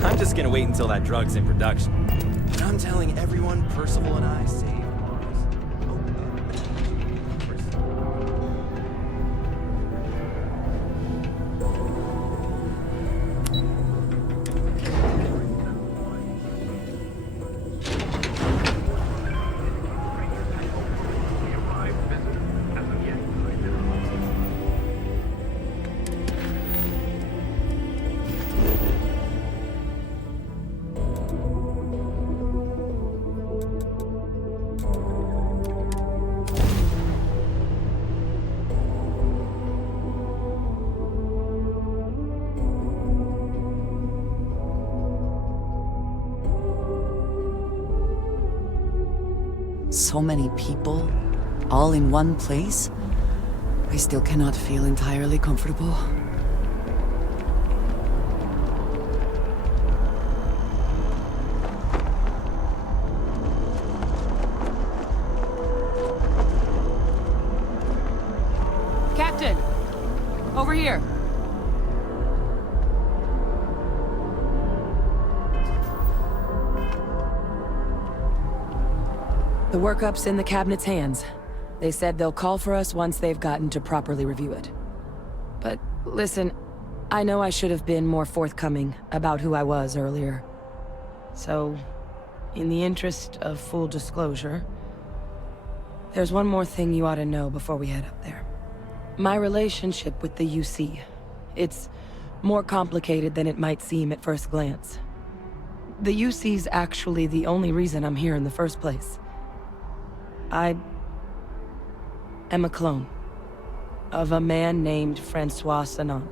I'm just gonna wait until that drug's in production. And I'm telling everyone Percival and I saved So many people, all in one place. I still cannot feel entirely comfortable. Captain! Over here! The workup's in the cabinet's hands. They said they'll call for us once they've gotten to properly review it. But listen, I know I should have been more forthcoming about who I was earlier. So, in the interest of full disclosure, there's one more thing you ought to know before we head up there. My relationship with the UC. It's more complicated than it might seem at first glance. The UC's actually the only reason I'm here in the first place. I am a clone of a man named Francois Sanon,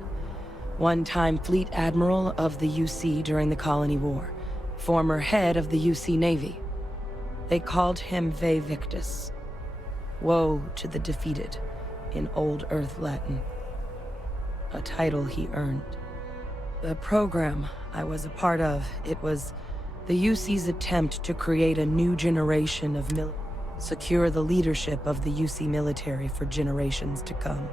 one-time fleet admiral of the UC during the Colony War, former head of the UC Navy. They called him Ve Victus, woe to the defeated, in Old Earth Latin, a title he earned. The program I was a part of, it was the UC's attempt to create a new generation of secure the leadership of the UC military for generations to come.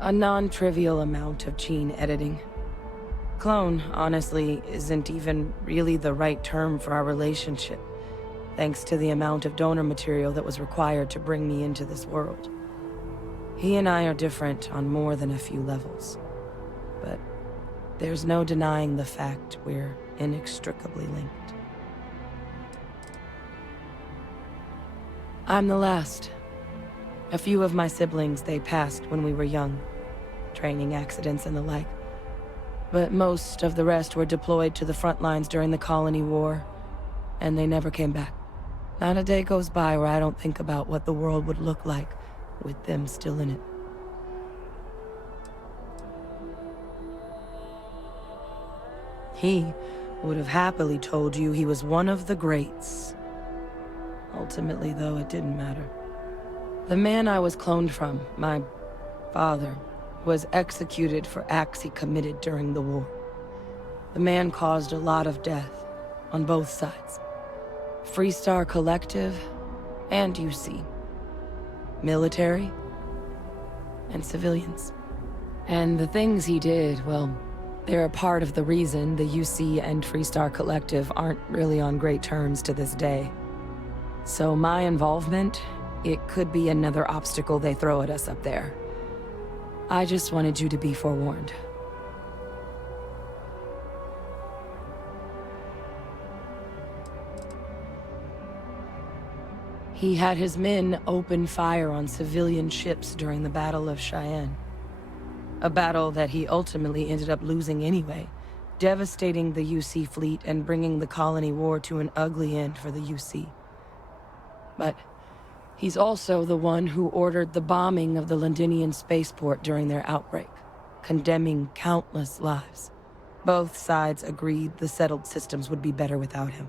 A non-trivial amount of gene editing. Clone, honestly, isn't even really the right term for our relationship, thanks to the amount of donor material that was required to bring me into this world. He and I are different on more than a few levels, but there's no denying the fact we're inextricably linked. I'm the last. A few of my siblings, they passed when we were young, training accidents and the like. But most of the rest were deployed to the front lines during the Colony War, and they never came back. Not a day goes by where I don't think about what the world would look like with them still in it. He would have happily told you he was one of the greats. Ultimately, though, it didn't matter. The man I was cloned from, my father, was executed for acts he committed during the war. The man caused a lot of death, on both sides. Freestar Collective, and UC. Military and civilians. And the things he did, well, they're a part of the reason the UC and Freestar Collective aren't really on great terms to this day. So my involvement, it could be another obstacle they throw at us up there. I just wanted you to be forewarned. He had his men open fire on civilian ships during the Battle of Cheyenne. A battle that he ultimately ended up losing anyway, devastating the UC fleet and bringing the colony war to an ugly end for the UC. But he's also the one who ordered the bombing of the Londinian spaceport during their outbreak, condemning countless lives. Both sides agreed the settled systems would be better without him.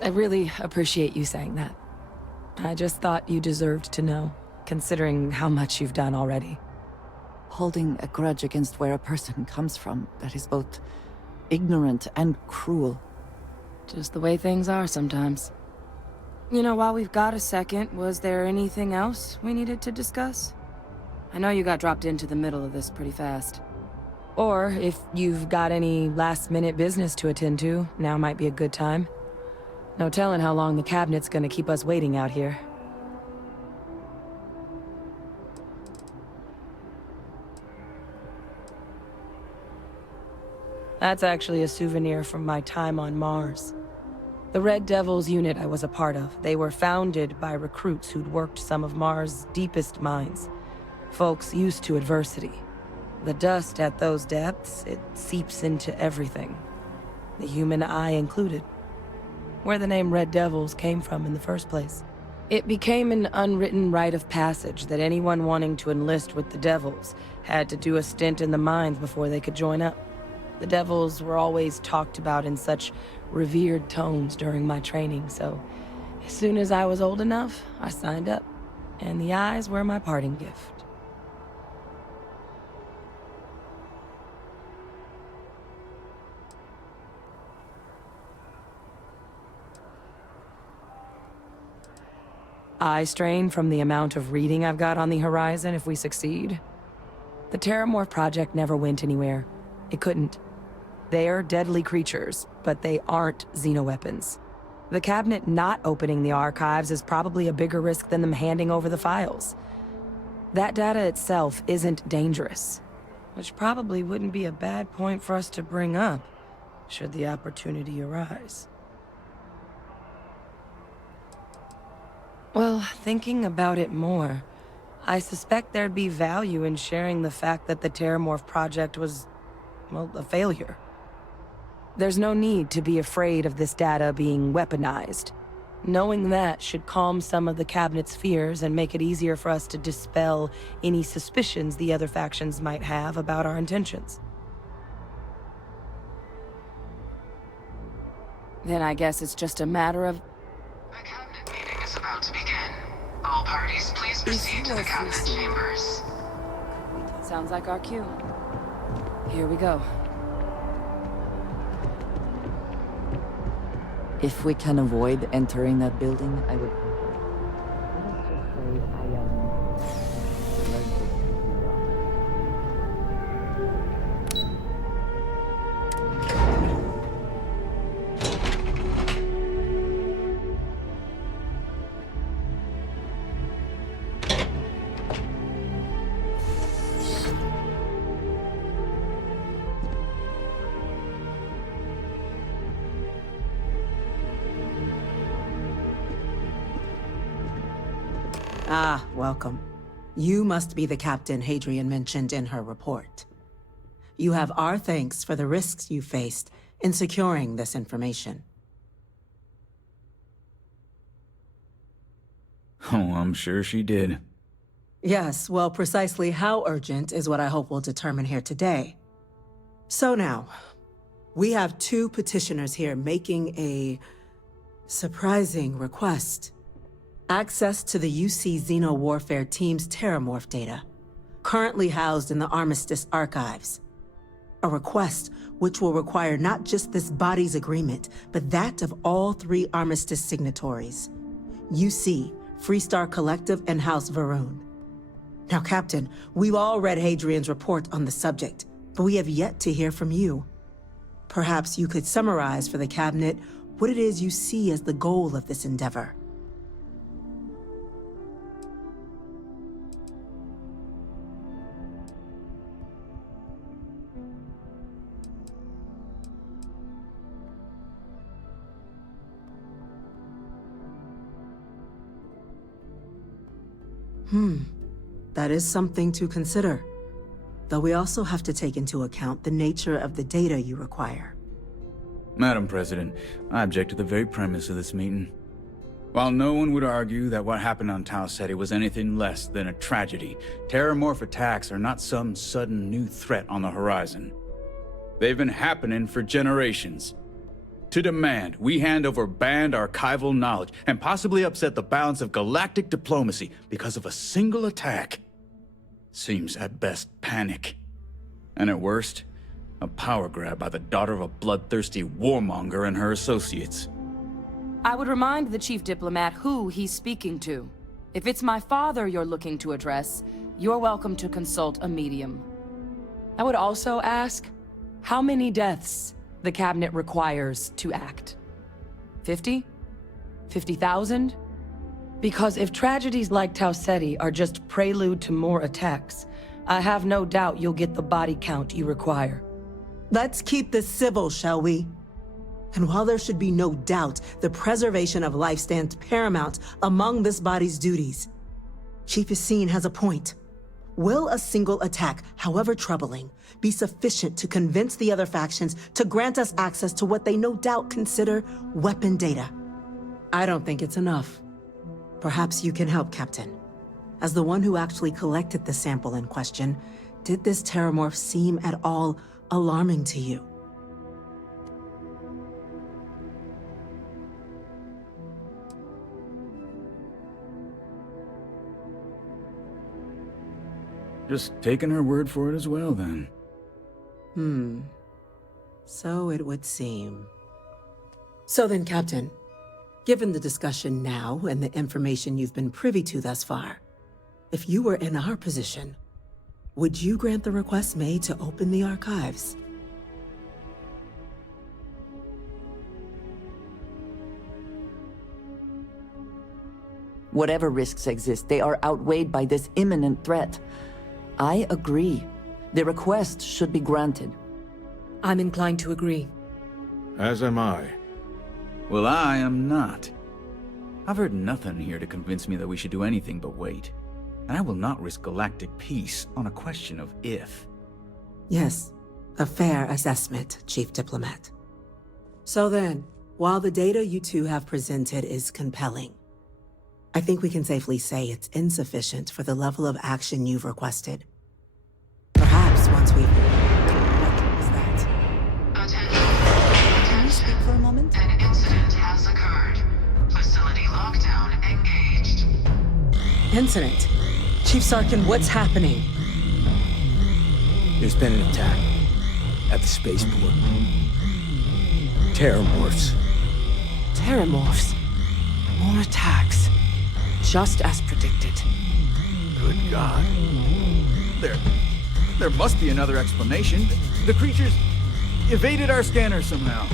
I really appreciate you saying that. I just thought you deserved to know, considering how much you've done already. Holding a grudge against where a person comes from, that is both ignorant and cruel. Just the way things are sometimes. You know, while we've got a second, was there anything else we needed to discuss? I know you got dropped into the middle of this pretty fast. Or if you've got any last-minute business to attend to, now might be a good time. No telling how long the cabinet's gonna keep us waiting out here. That's actually a souvenir from my time on Mars. The Red Devils unit I was a part of, they were founded by recruits who'd worked some of Mars' deepest mines. Folks used to adversity. The dust at those depths, it seeps into everything. The human eye included. Where the name Red Devils came from in the first place. It became an unwritten rite of passage that anyone wanting to enlist with the Devils had to do a stint in the mines before they could join up. The Devils were always talked about in such revered tones during my training, so as soon as I was old enough, I signed up. And the eyes were my parting gift. Eye strain from the amount of reading I've got on the horizon if we succeed. The Terramorph project never went anywhere. It couldn't. They're deadly creatures, but they aren't xenoweapons. The cabinet not opening the archives is probably a bigger risk than them handing over the files. That data itself isn't dangerous, which probably wouldn't be a bad point for us to bring up, should the opportunity arise. Well, thinking about it more, I suspect there'd be value in sharing the fact that the Terramorph project was, well, a failure. There's no need to be afraid of this data being weaponized. Knowing that should calm some of the cabinet's fears and make it easier for us to dispel any suspicions the other factions might have about our intentions. Then I guess it's just a matter of... The cabinet meeting is about to begin. All parties, please proceed to the cabinet chambers. Sounds like our cue. Here we go. If we can avoid entering that building, I would prefer. Let's just say I am allergic Ah, welcome. You must be the captain Hadrian mentioned in her report. You have our thanks for the risks you faced in securing this information. Oh, I'm sure she did. Yes, well, precisely how urgent is what I hope we'll determine here today. So now, we have two petitioners here making a surprising request. Access to the UC Xeno Warfare team's Terramorph data. currently housed in the Armistice archives. A request which will require not just this body's agreement, but that of all 3 Armistice signatories. UC, Freestar Collective, and House Varun. Now, Captain, we've all read Hadrian's report on the subject, but we have yet to hear from you. Perhaps you could summarize for the Cabinet what it is you see as the goal of this endeavor. That is something to consider. Though we also have to take into account the nature of the data you require. Madam President, I object to the very premise of this meeting. While no one would argue that what happened on Tau Ceti was anything less than a tragedy, terramorph attacks are not some sudden new threat on the horizon. They've been happening for generations. To demand we hand over banned archival knowledge and possibly upset the balance of galactic diplomacy because of a single attack seems at best panic. And at worst, a power grab by the daughter of a bloodthirsty warmonger and her associates. I would remind the chief diplomat who he's speaking to. If it's my father you're looking to address, you're welcome to consult a medium. I would also ask, how many deaths the Cabinet requires to act? 50? 50,000? Because if tragedies like Tau Ceti are just prelude to more attacks, I have no doubt you'll get the body count you require. Let's keep this civil, shall we? And while there should be no doubt the preservation of life stands paramount among this body's duties, Chief Yassine has a point. Will a single attack, however troubling, be sufficient to convince the other factions to grant us access to what they no doubt consider weapon data? I don't think it's enough. Perhaps you can help, Captain. As the one who actually collected the sample in question, did this terramorph seem at all alarming to you? Just taking her word for it as well, then. So it would seem. So then, Captain, given the discussion now and the information you've been privy to thus far, if you were in our position, would you grant the request made to open the archives? Whatever risks exist, they are outweighed by this imminent threat. I agree. The request should be granted. I'm inclined to agree. As am I. Well, I am not. I've heard nothing here to convince me that we should do anything but wait. And I will not risk galactic peace on a question of if. Yes, a fair assessment, Chief Diplomat. So then, while the data you two have presented is compelling, I think we can safely say it's insufficient for the level of action you've requested. Perhaps once we've... What was that? Can you speak for a moment? An incident has occurred. Facility lockdown engaged. Incident? Chief Sarkin, what's happening? There's been an attack at the spaceport. Terramorphs. Terramorphs? More attacks. Just as predicted. Good God. There must be another explanation. The creatures evaded our scanner somehow.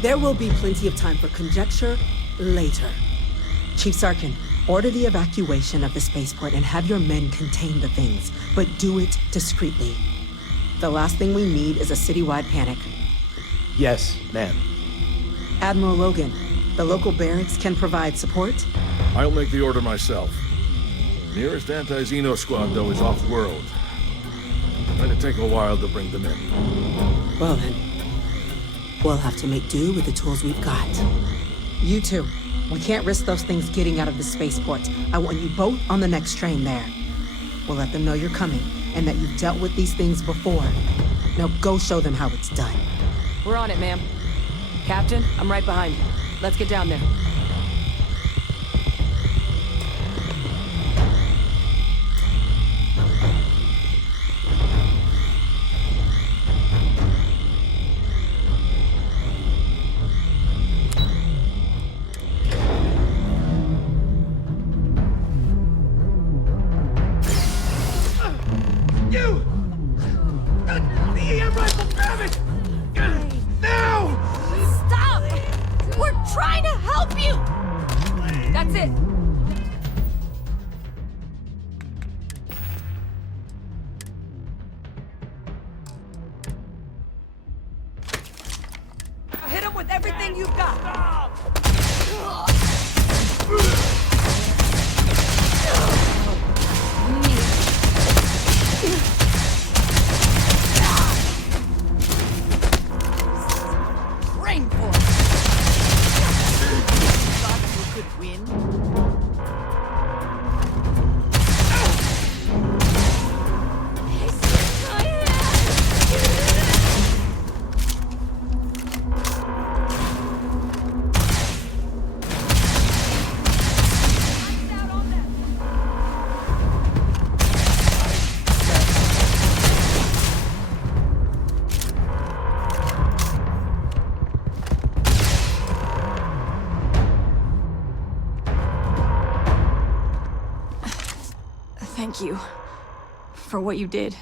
There will be plenty of time for conjecture later. Chief Sarkin, order the evacuation of the spaceport and have your men contain the things, but do it discreetly. The last thing we need is a citywide panic. Yes, ma'am. Admiral Logan, the local barracks can provide support? I'll make the order myself. Nearest anti-Xeno squad, though, is off-world. Going to take a while to bring them in. Well then, we'll have to make do with the tools we've got. You two, we can't risk those things getting out of the spaceport. I want you both on the next train there. We'll let them know you're coming and that you've dealt with these things before. Now go show them how it's done. We're on it, ma'am. Captain, I'm right behind you. Let's get down there. Damn it! Now! Stop! We're trying to help you! That's it. Hit him with everything you've got! Rainfall! Thought you could win? Thank you for what you did.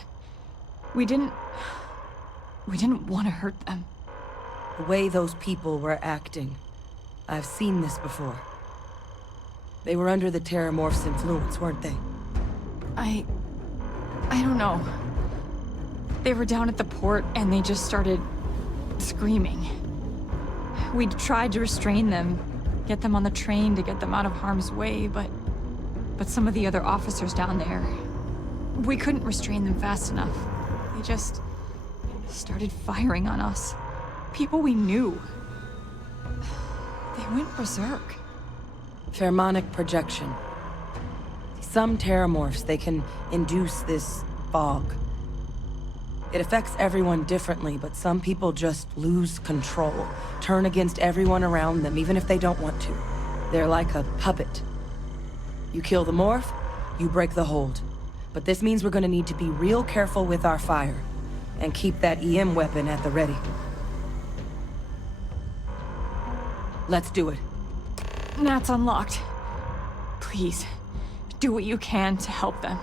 We didn't want to hurt them. The way those people were acting, I've seen this before. They were under the Terramorph's influence, weren't they? I don't know. They were down at the port and they just started screaming. We tried to restrain them, get them on the train to get them out of harm's way, but some of the other officers down there, we couldn't restrain them fast enough. They just started firing on us. People we knew. They went berserk. Pheromonic projection. Some Terramorphs, they can induce this fog. It affects everyone differently, but some people just lose control, turn against everyone around them, even if they don't want to. They're like a puppet. You kill the morph, you break the hold. But this means we're gonna need to be real careful with our fire, and keep that EM weapon at the ready. Let's do it. Nat's unlocked. Please, do what you can to help them.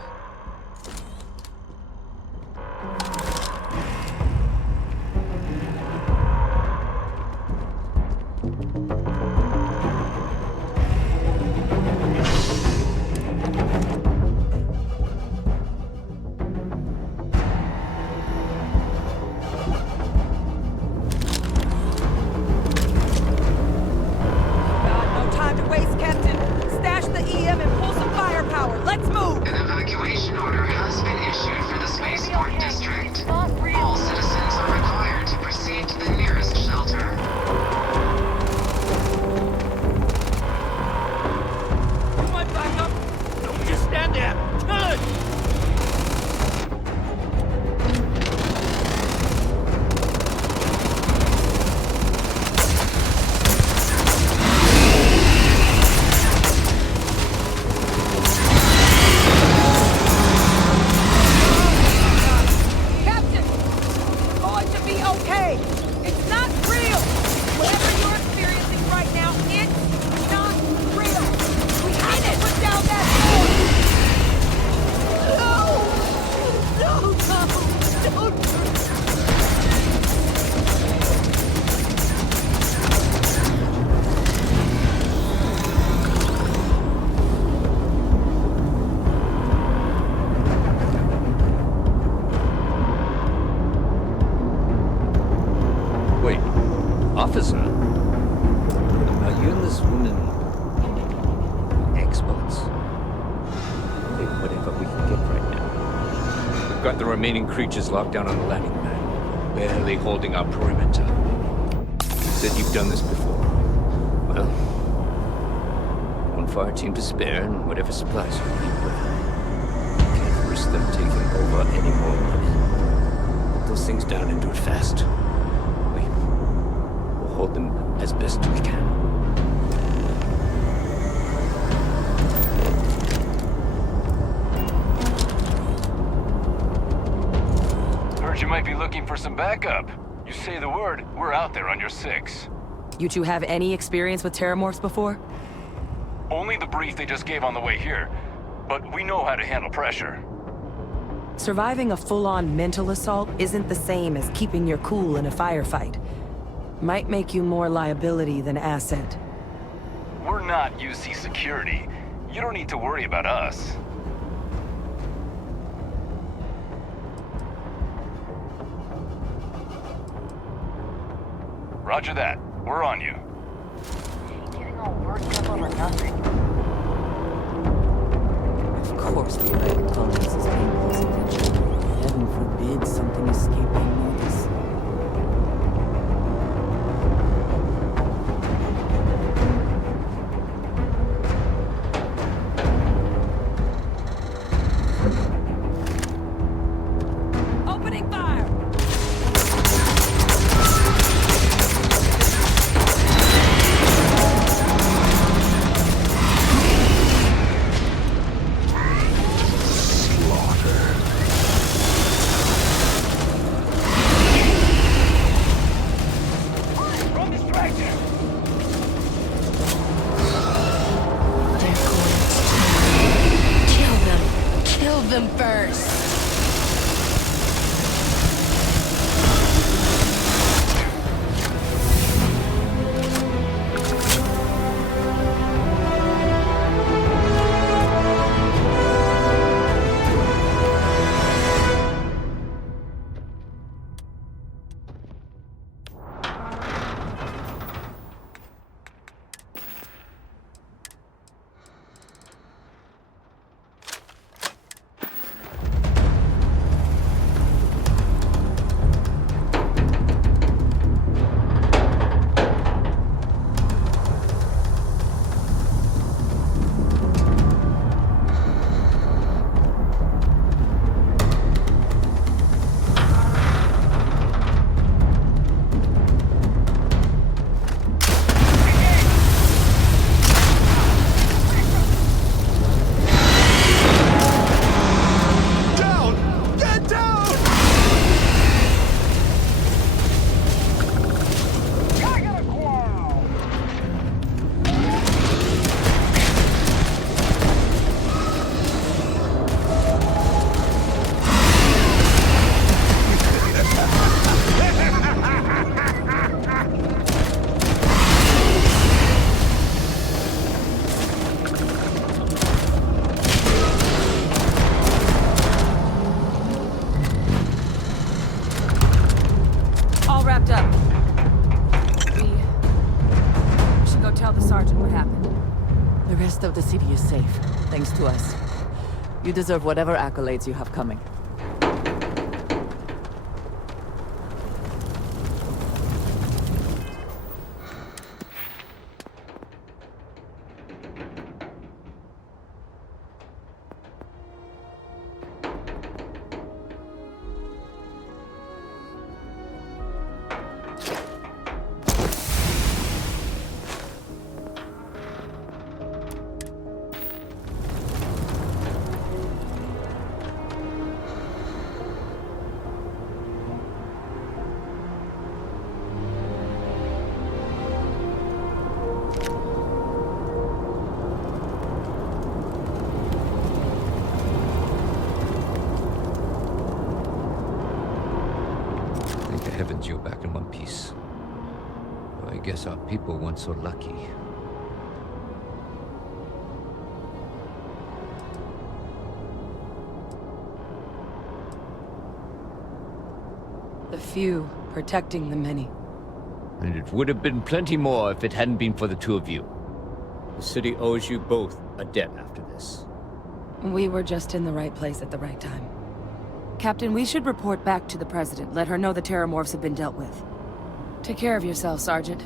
Officer, are you and this woman experts? Take whatever we can get right now. We've got the remaining creatures locked down on the landing pad, barely holding our perimeter. You said you've done this before. Well, one fire team to spare and whatever supplies you need with. Can't risk them taking over anymore. Put those things down and do it fast. Hold them as best we can. Heard you might be looking for some backup. You say the word, we're out there on your 6. You two have any experience with Terramorphs before? Only the brief they just gave on the way here, but we know how to handle pressure. Surviving a full-on mental assault isn't the same as keeping your cool in a firefight. Might make you more liability than asset. We're not UC security. You don't need to worry about us. Roger that. We're on you. Getting all worked up over nothing. Of course the United Colonies is paying close attention. Heaven forbid something escape their notice. Opening fire! Wrong distraction! Kill them. Kill them first. All wrapped up. We should go tell the sergeant what happened. The rest of the city is safe, thanks to us. You deserve whatever accolades you have coming. Thank the heavens you're back in one piece. Well, I guess our people weren't so lucky. The few protecting the many. And it would have been plenty more if it hadn't been for the two of you. The city owes you both a debt after this. We were just in the right place at the right time. Captain, we should report back to the President. Let her know the Terramorphs have been dealt with. Take care of yourself, Sergeant.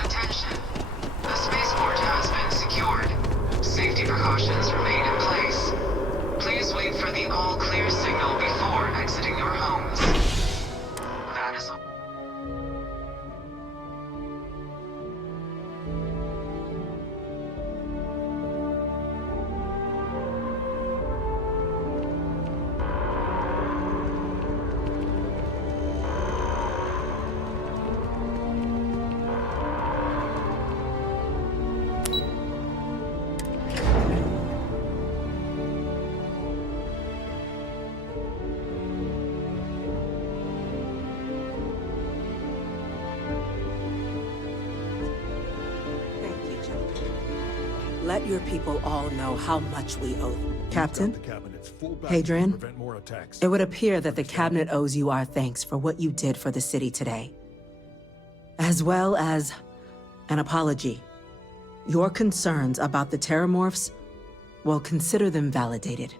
Attention. The spaceport has been secured. Safety precautions remain in place. Please wait for the all-clear signal before exiting your homes. That is all. let your people all know how much we owe them. Captain, The cabinet's full back Hadrian, to prevent more attacks. it would appear that the cabinet owes you our thanks for what you did for the city today, as well as an apology. Your concerns about the terramorphs, well, consider them validated.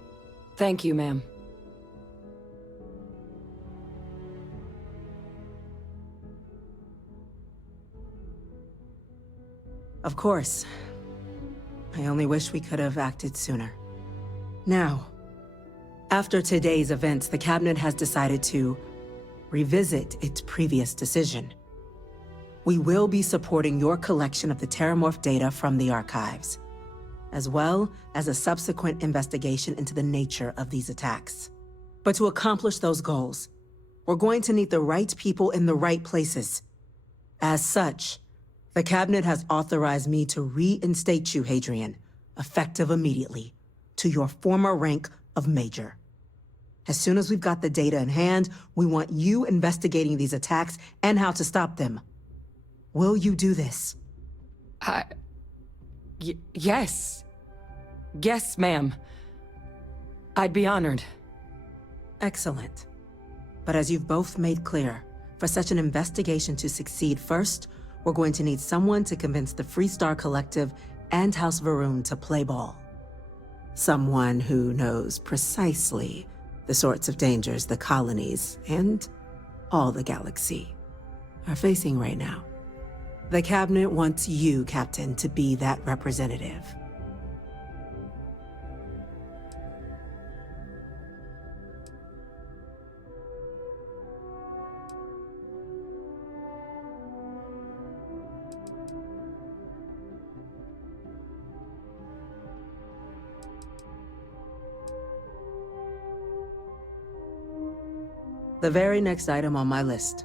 Thank you, ma'am. Of course. I only wish we could have acted sooner. Now, after today's events, the cabinet has decided to revisit its previous decision. We will be supporting your collection of the terramorph data from the archives, as well as a subsequent investigation into the nature of these attacks. But to accomplish those goals, we're going to need the right people in the right places. As such, the cabinet has authorized me to reinstate you, Hadrian, effective immediately, to your former rank of Major. As soon as we've got the data in hand, we want you investigating these attacks and how to stop them. Will you do this? Yes. Yes, ma'am. I'd be honored. Excellent. But as you've both made clear, for such an investigation to succeed, first, we're going to need someone to convince the Freestar Collective and House Varun to play ball. Someone who knows precisely the sorts of dangers the colonies and all the galaxy are facing right now. The cabinet wants you, Captain, to be that representative. The very next item on my list.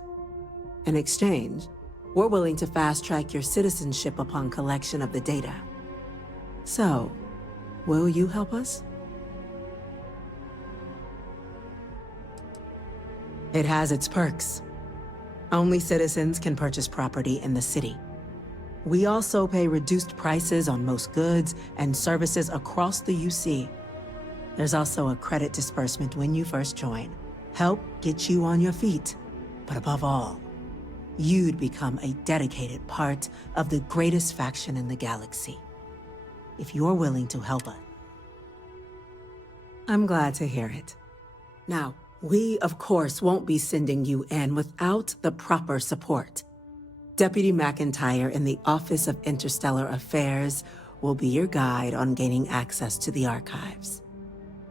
In exchange, we're willing to fast-track your citizenship upon collection of the data. So, will you help us? It has its perks. Only citizens can purchase property in the city. We also pay reduced prices on most goods and services across the UC. There's also a credit disbursement when you first join. Help get you on your feet. But above all, you'd become a dedicated part of the greatest faction in the galaxy. If you're willing to help us. I'm glad to hear it. Now, we, of course, won't be sending you in without the proper support. Deputy McIntyre in the Office of Interstellar Affairs will be your guide on gaining access to the archives.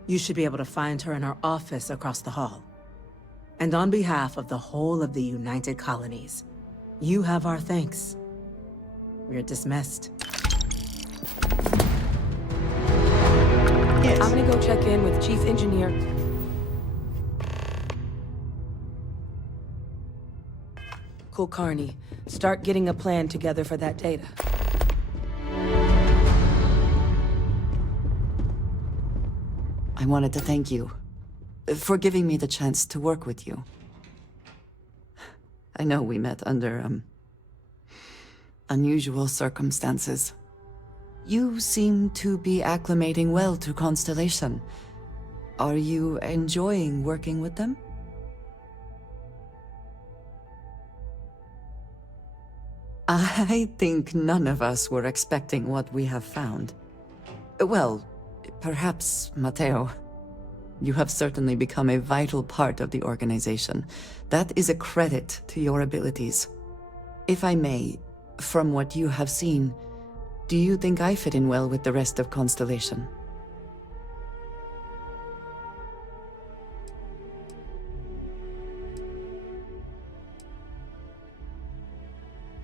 You should be able to find her in her office across the hall. And on behalf of the whole of the United Colonies, you have our thanks. We're dismissed. I'm gonna go check in with Chief Engineer. Kulkarni, start getting a plan together for that data. I wanted to thank you for giving me the chance to work with you. I know we met under, unusual circumstances. You seem to be acclimating well to Constellation. Are you enjoying working with them? I think none of us were expecting what we have found. Well, perhaps Matteo. You have certainly become a vital part of the organization. That is a credit to your abilities. If I may, from what you have seen, do you think I fit in well with the rest of Constellation?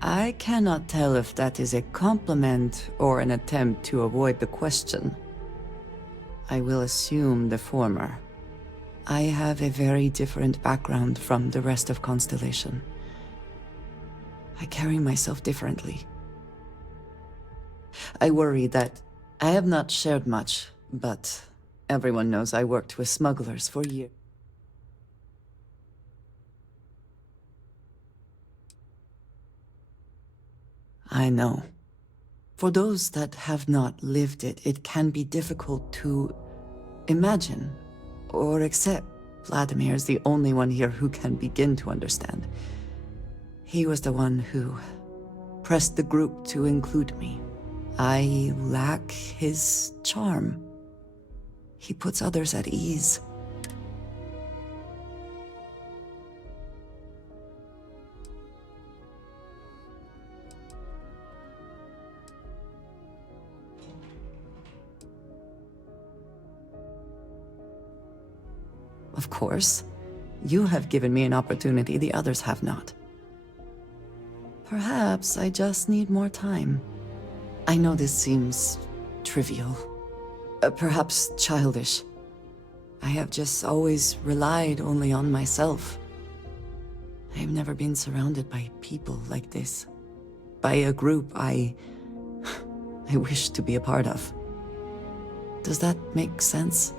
I cannot tell if that is a compliment or an attempt to avoid the question. I will assume the former. I have a very different background from the rest of Constellation. I carry myself differently. I worry that I have not shared much, but everyone knows I worked with smugglers for years. I know. For those that have not lived it, it can be difficult to imagine or accept. Vladimir is the only one here who can begin to understand. He was the one who pressed the group to include me. I lack his charm. He puts others at ease. Of course, you have given me an opportunity the others have not. Perhaps I just need more time. I know this seems trivial, perhaps childish. I have just always relied only on myself. I've never been surrounded by people like this. By a group I wish to be a part of. Does that make sense?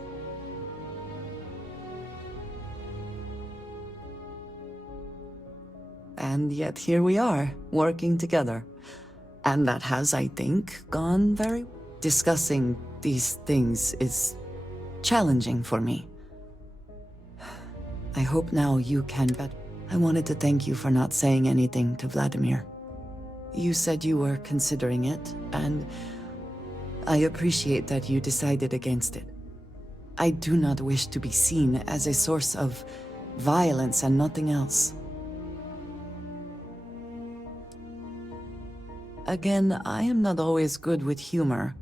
And yet here we are, working together. And that has, I think, gone very well. Discussing these things is challenging for me. I hope now you can, but I wanted to thank you for not saying anything to Vladimir. You said you were considering it, and I appreciate that you decided against it. I do not wish to be seen as a source of violence and nothing else. Again, I am not always good with humor.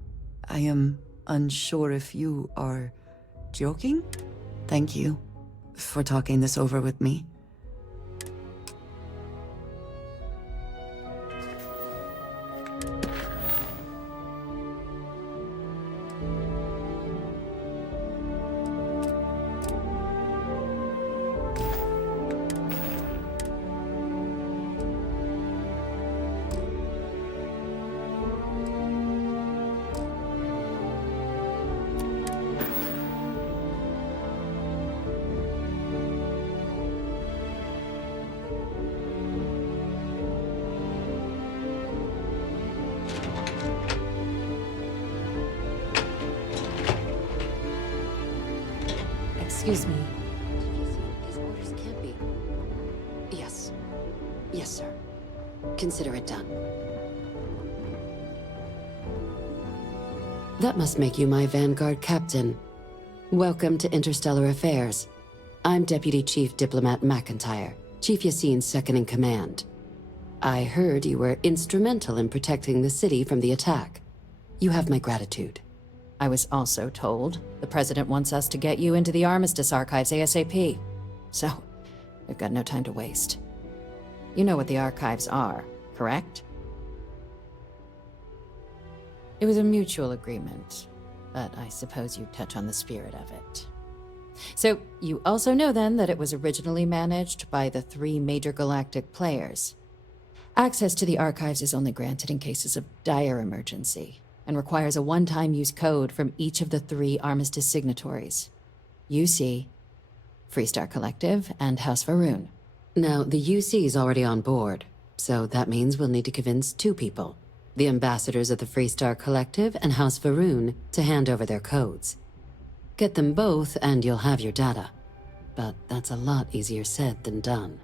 I am unsure if you are joking? Thank you for talking this over with me. Excuse me. These orders can't be... Yes. Yes, sir. Consider it done. That must make you my Vanguard captain. Welcome to Interstellar Affairs. I'm Deputy Chief Diplomat McIntyre, Chief Yassine's second-in-command. I heard you were instrumental in protecting the city from the attack. You have my gratitude. I was also told the President wants us to get you into the Armistice archives ASAP. So, we've got no time to waste. You know what the archives are, correct? It was a mutual agreement, but I suppose you touch on the spirit of it. So, you also know then that it was originally managed by the 3 major galactic players. Access to the archives is only granted in cases of dire emergency, and requires a one-time use code from each of the 3 Armistice signatories. UC, Freestar Collective, and House Varun. Now, the UC is already on board, so that means we'll need to convince 2 people, the ambassadors of the Freestar Collective and House Varun, to hand over their codes. Get them both and you'll have your data. But that's a lot easier said than done.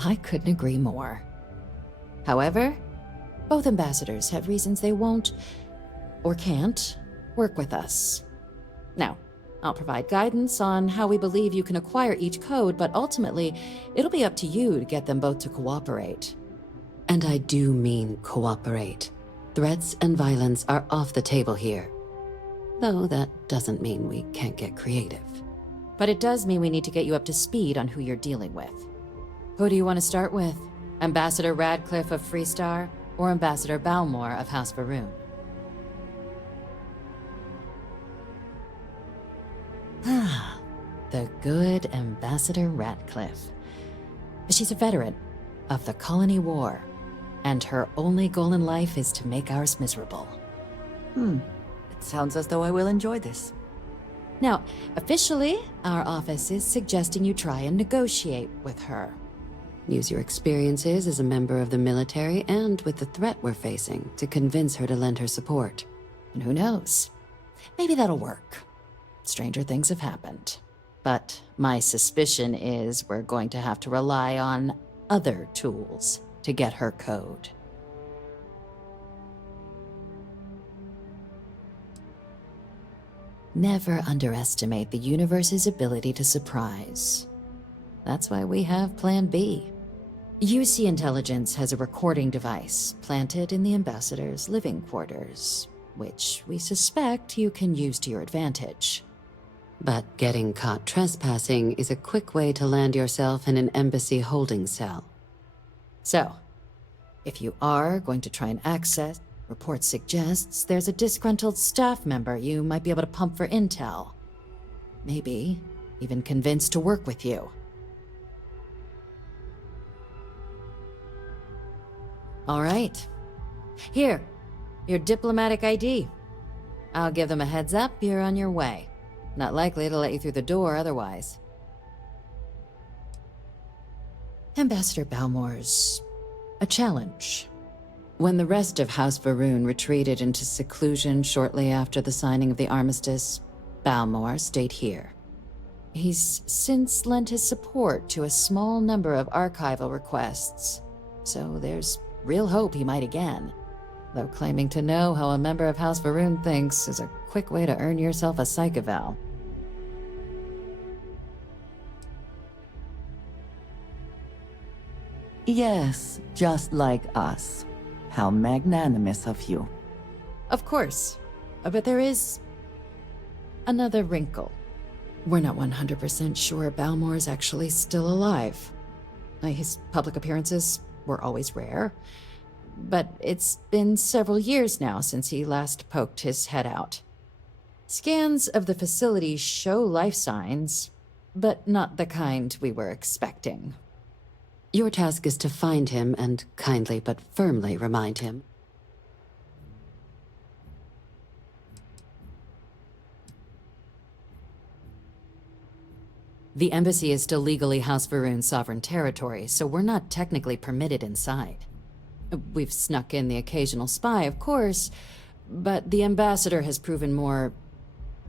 I couldn't agree more. However, both ambassadors have reasons they won't, or can't, work with us. Now, I'll provide guidance on how we believe you can acquire each code, but ultimately, it'll be up to you to get them both to cooperate. And I do mean cooperate. Threats and violence are off the table here. Though that doesn't mean we can't get creative. But it does mean we need to get you up to speed on who you're dealing with. Who do you want to start with? Ambassador Radcliffe of Freestar, or Ambassador Balmore of House Varun? The good Ambassador Ratcliffe. She's a veteran of the Colony War, and her only goal in life is to make ours miserable. It sounds as though I will enjoy this. Now, officially, our office is suggesting you try and negotiate with her. Use your experiences as a member of the military and with the threat we're facing to convince her to lend her support. And who knows? Maybe that'll work. Stranger things have happened. But my suspicion is we're going to have to rely on other tools to get her code. Never underestimate the universe's ability to surprise. That's why we have Plan B. UC Intelligence has a recording device planted in the Ambassador's living quarters, which we suspect you can use to your advantage. But getting caught trespassing is a quick way to land yourself in an embassy holding cell. So, if you are going to try and access, report suggests there's a disgruntled staff member you might be able to pump for intel. Maybe even convince to work with you. All right. Here, your diplomatic ID. I'll give them a heads up you're on your way. Not likely to let you through the door otherwise. Ambassador Balmore's a challenge. When the rest of House Varun retreated into seclusion shortly after the signing of the armistice, Balmore stayed here. He's since lent his support to a small number of archival requests, so there's real hope he might again. Though claiming to know how a member of House Varun thinks is a quick way to earn yourself a psych eval. Yes, just like us. How magnanimous of you. Of course, but there is another wrinkle. We're not 100% sure Balmore's actually still alive. His public appearances were always rare, but it's been several years now since he last poked his head out. Scans of the facility show life signs, but not the kind we were expecting. Your task is to find him and kindly but firmly remind him. The embassy is still legally House Varun's sovereign territory, so we're not technically permitted inside. We've snuck in the occasional spy, of course, but the ambassador has proven more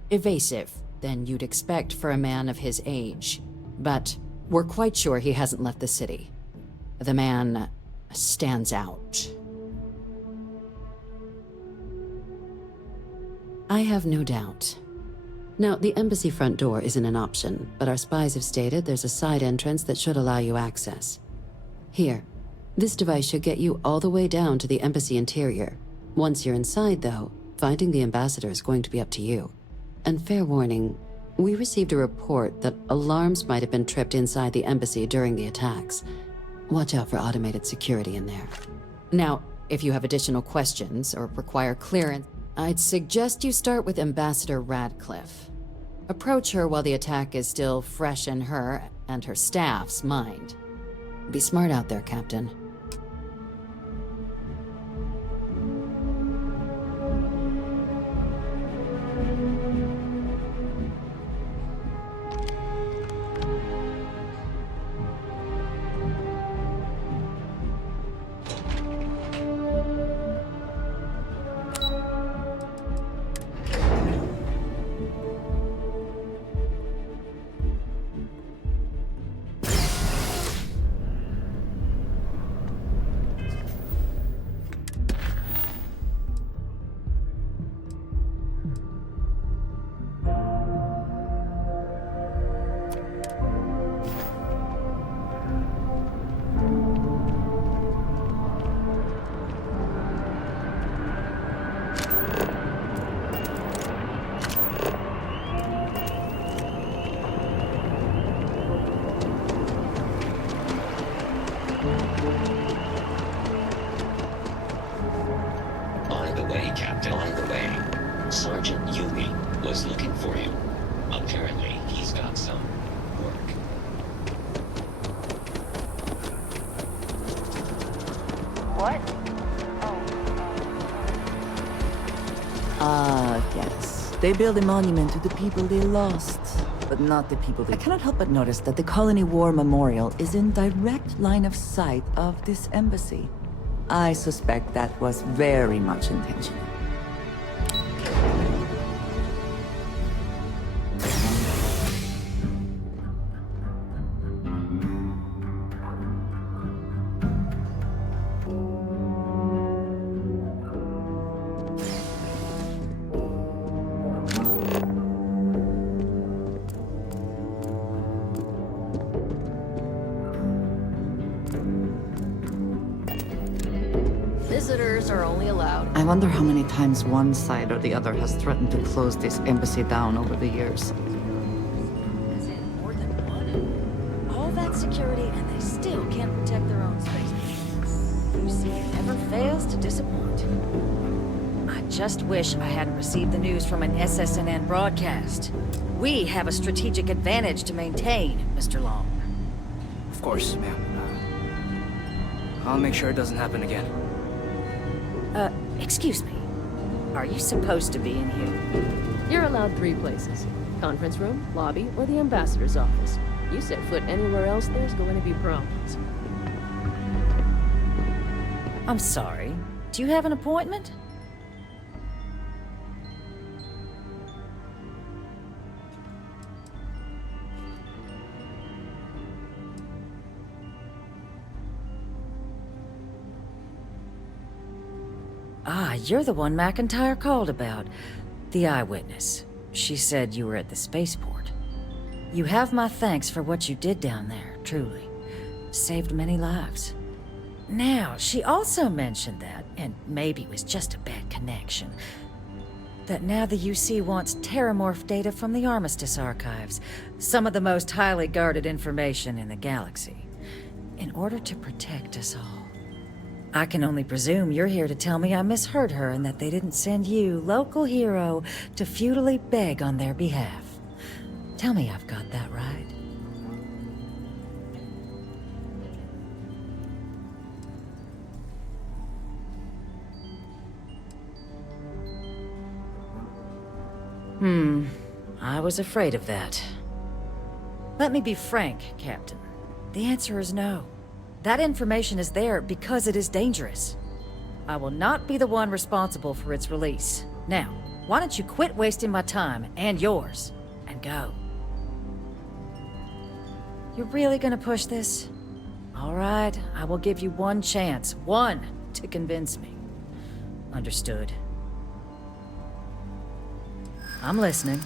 evasive than you'd expect for a man of his age. But we're quite sure he hasn't left the city. The man stands out. I have no doubt. Now, the embassy front door isn't an option, but our spies have stated there's a side entrance that should allow you access. Here, this device should get you all the way down to the embassy interior. Once you're inside, though, finding the ambassador is going to be up to you. And fair warning, we received a report that alarms might have been tripped inside the embassy during the attacks. Watch out for automated security in there. Now, if you have additional questions or require clearance, I'd suggest you start with Ambassador Radcliffe. Approach her while the attack is still fresh in her and her staff's mind. Be smart out there, Captain. They build a monument to the people they lost, but not the people they... I cannot help but notice that the Colony War Memorial is in direct line of sight of this embassy. I suspect that was very much intentional. Visitors are only allowed. I wonder how many times one side or the other has threatened to close this embassy down over the years. All that security and they still can't protect their own space. You see, it never fails to disappoint. I just wish I hadn't received the news from an SSNN broadcast. We have a strategic advantage to maintain, Mr. Long. Of course, ma'am. I'll make sure it doesn't happen again. Excuse me. Are you supposed to be in here? You're allowed 3 places. Conference room, lobby, or the ambassador's office. You set foot anywhere else, there's going to be problems. I'm sorry. Do you have an appointment? Ah, you're the one McIntyre called about. The eyewitness. She said you were at the spaceport. You have my thanks for what you did down there, truly. Saved many lives. Now, she also mentioned that, and maybe it was just a bad connection, that now the UC wants terramorph data from the Armistice archives, some of the most highly guarded information in the galaxy, in order to protect us all. I can only presume you're here to tell me I misheard her and that they didn't send you, local hero, to futilely beg on their behalf. Tell me I've got that right. I was afraid of that. Let me be frank, Captain. The answer is no. That information is there because it is dangerous. I will not be the one responsible for its release. Now, why don't you quit wasting my time, and yours, and go? You're really gonna push this? All right, I will give you one chance, one, to convince me. Understood. I'm listening.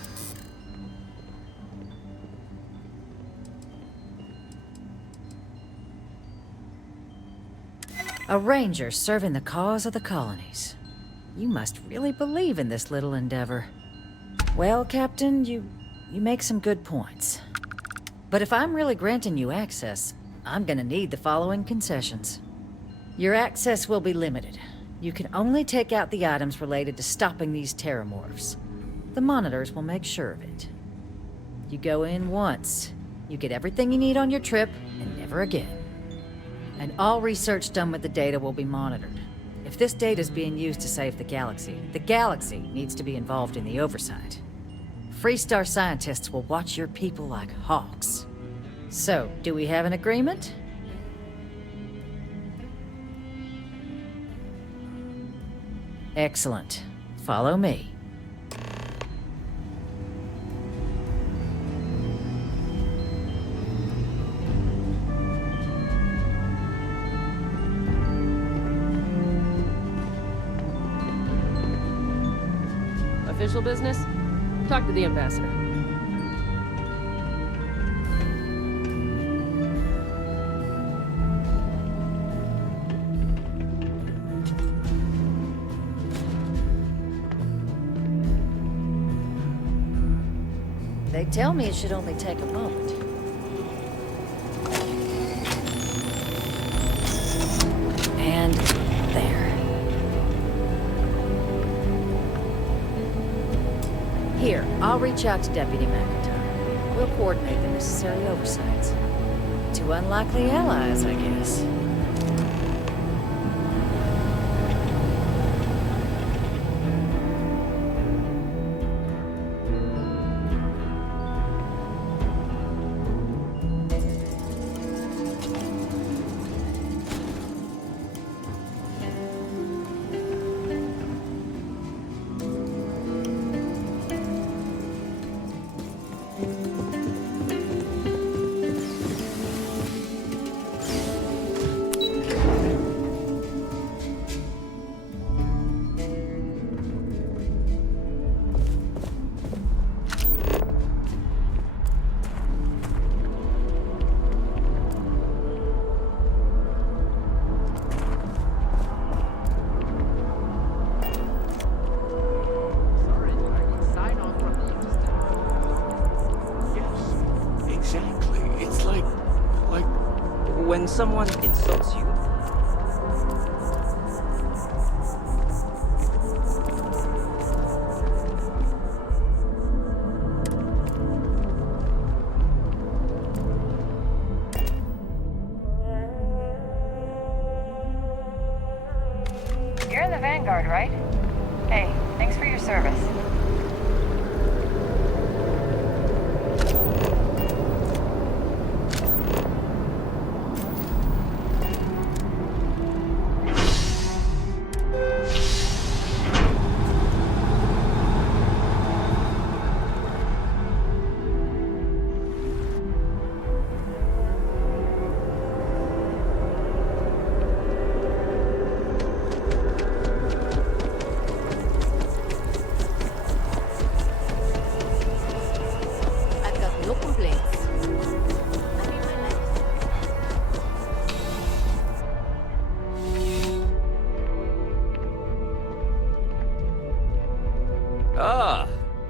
A ranger serving the cause of the colonies. You must really believe in this little endeavor. Well, Captain, you make some good points. But if I'm really granting you access, I'm gonna need the following concessions. Your access will be limited. You can only take out the items related to stopping these terramorphs. The monitors will make sure of it. You go in once, you get everything you need on your trip, and never again. And all research done with the data will be monitored. If this data is being used to save the galaxy needs to be involved in the oversight. Freestar scientists will watch your people like hawks. So, do we have an agreement? Excellent. Follow me. Official business? Talk to the ambassador. They tell me it should only take a moment. And there. Here, I'll reach out to Deputy McIntyre. We'll coordinate the necessary oversights. Two unlikely allies, I guess. When someone insults you, You're in the Vanguard, right? Hey, thanks for your service.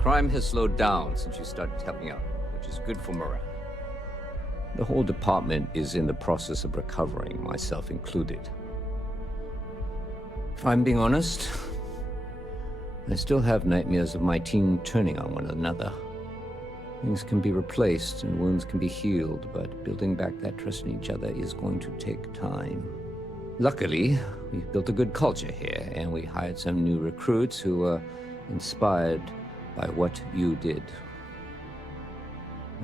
Crime has slowed down since you started helping out, which is good for morale. The whole department is in the process of recovering, myself included. If I'm being honest, I still have nightmares of my team turning on one another. Things can be replaced and wounds can be healed, but building back that trust in each other is going to take time. Luckily, we've built a good culture here, and we hired some new recruits who were inspired by what you did.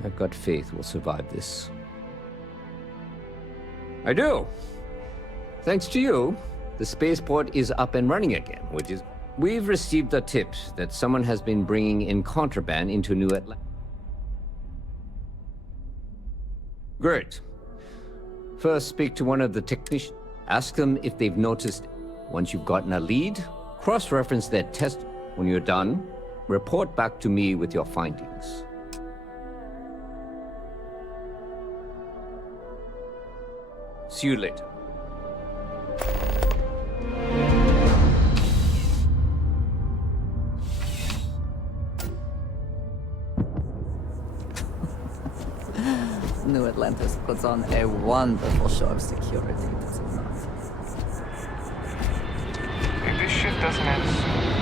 I've got faith we'll survive this. I do! Thanks to you, the spaceport is up and running again, which is... We've received a tip that someone has been bringing in contraband into New Atlanta. Great. First, speak to one of the technicians. Ask them if they've noticed. Once you've gotten a lead, cross-reference their test. When you're done, report back to me with your findings. See you later. New Atlantis puts on a wonderful show of security, does it not? If this shift doesn't end soon,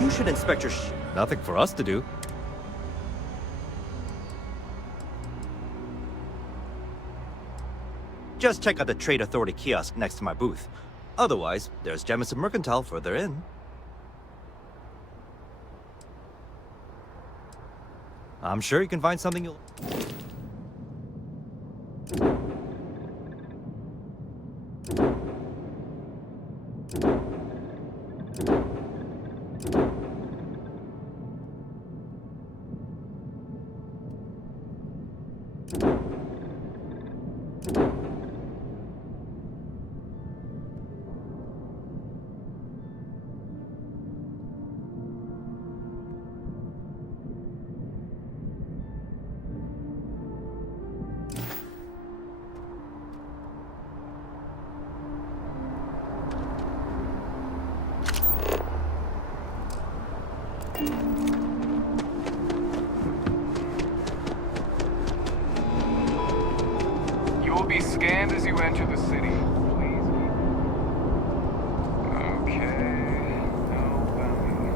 you should inspect your Nothing for us to do. Just check out the Trade Authority kiosk next to my booth. Otherwise, there's Jemison Mercantile further in. I'm sure you can find something you'll... you will be scanned as you enter the city. Please. Okay. No bounty.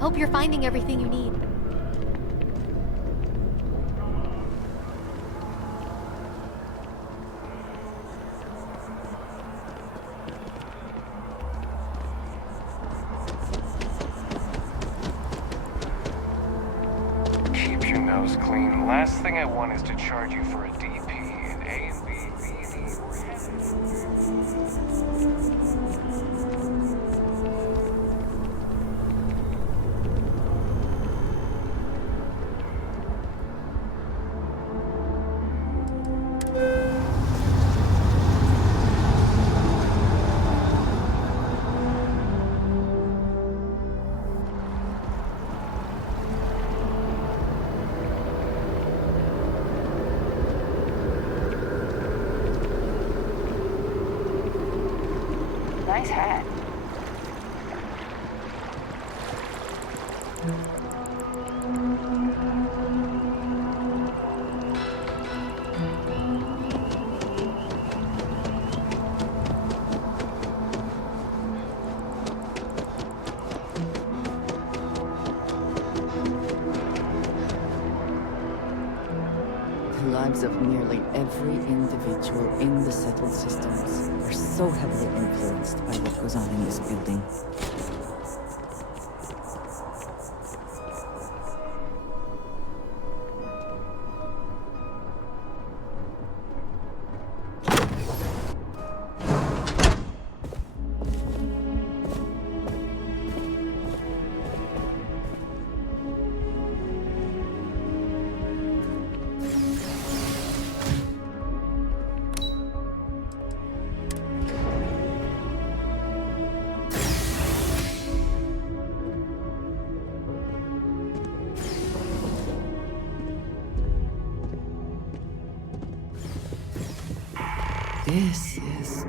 Hope you're finding everything you need. Keep your nose clean. Last thing I want is to charge you for a DP in AMD Nice hat. The lives of nearly every individual in the settled systems are so heavily influenced by what goes on in this building. This is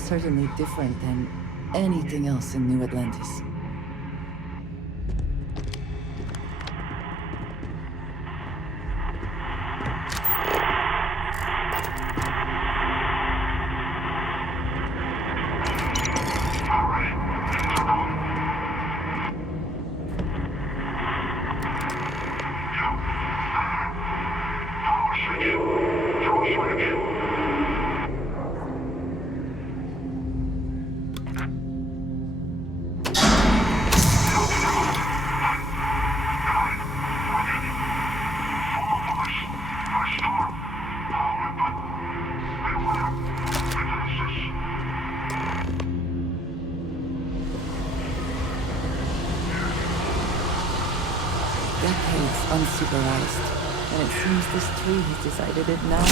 certainly different than anything else in New Atlantis. Decades unsupervised, and it seems this tree has decided it now.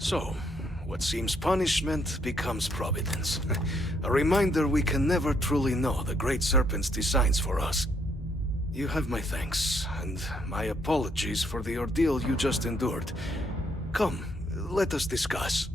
So, what seems punishment becomes providence. A reminder we can never truly know the Great Serpent's designs for us. You have my thanks, and my apologies for the ordeal you just endured. Come, let us discuss.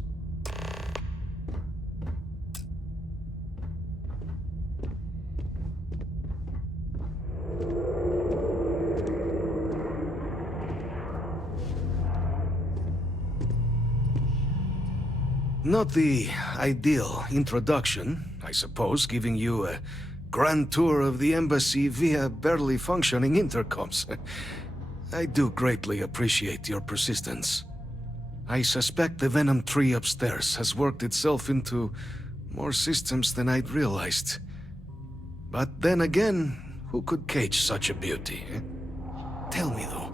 Not the ideal introduction, I suppose, giving you a grand tour of the embassy via barely functioning intercoms. I do greatly appreciate your persistence. I suspect the Venom tree upstairs has worked itself into more systems than I'd realized. But then again, who could cage such a beauty? Tell me though,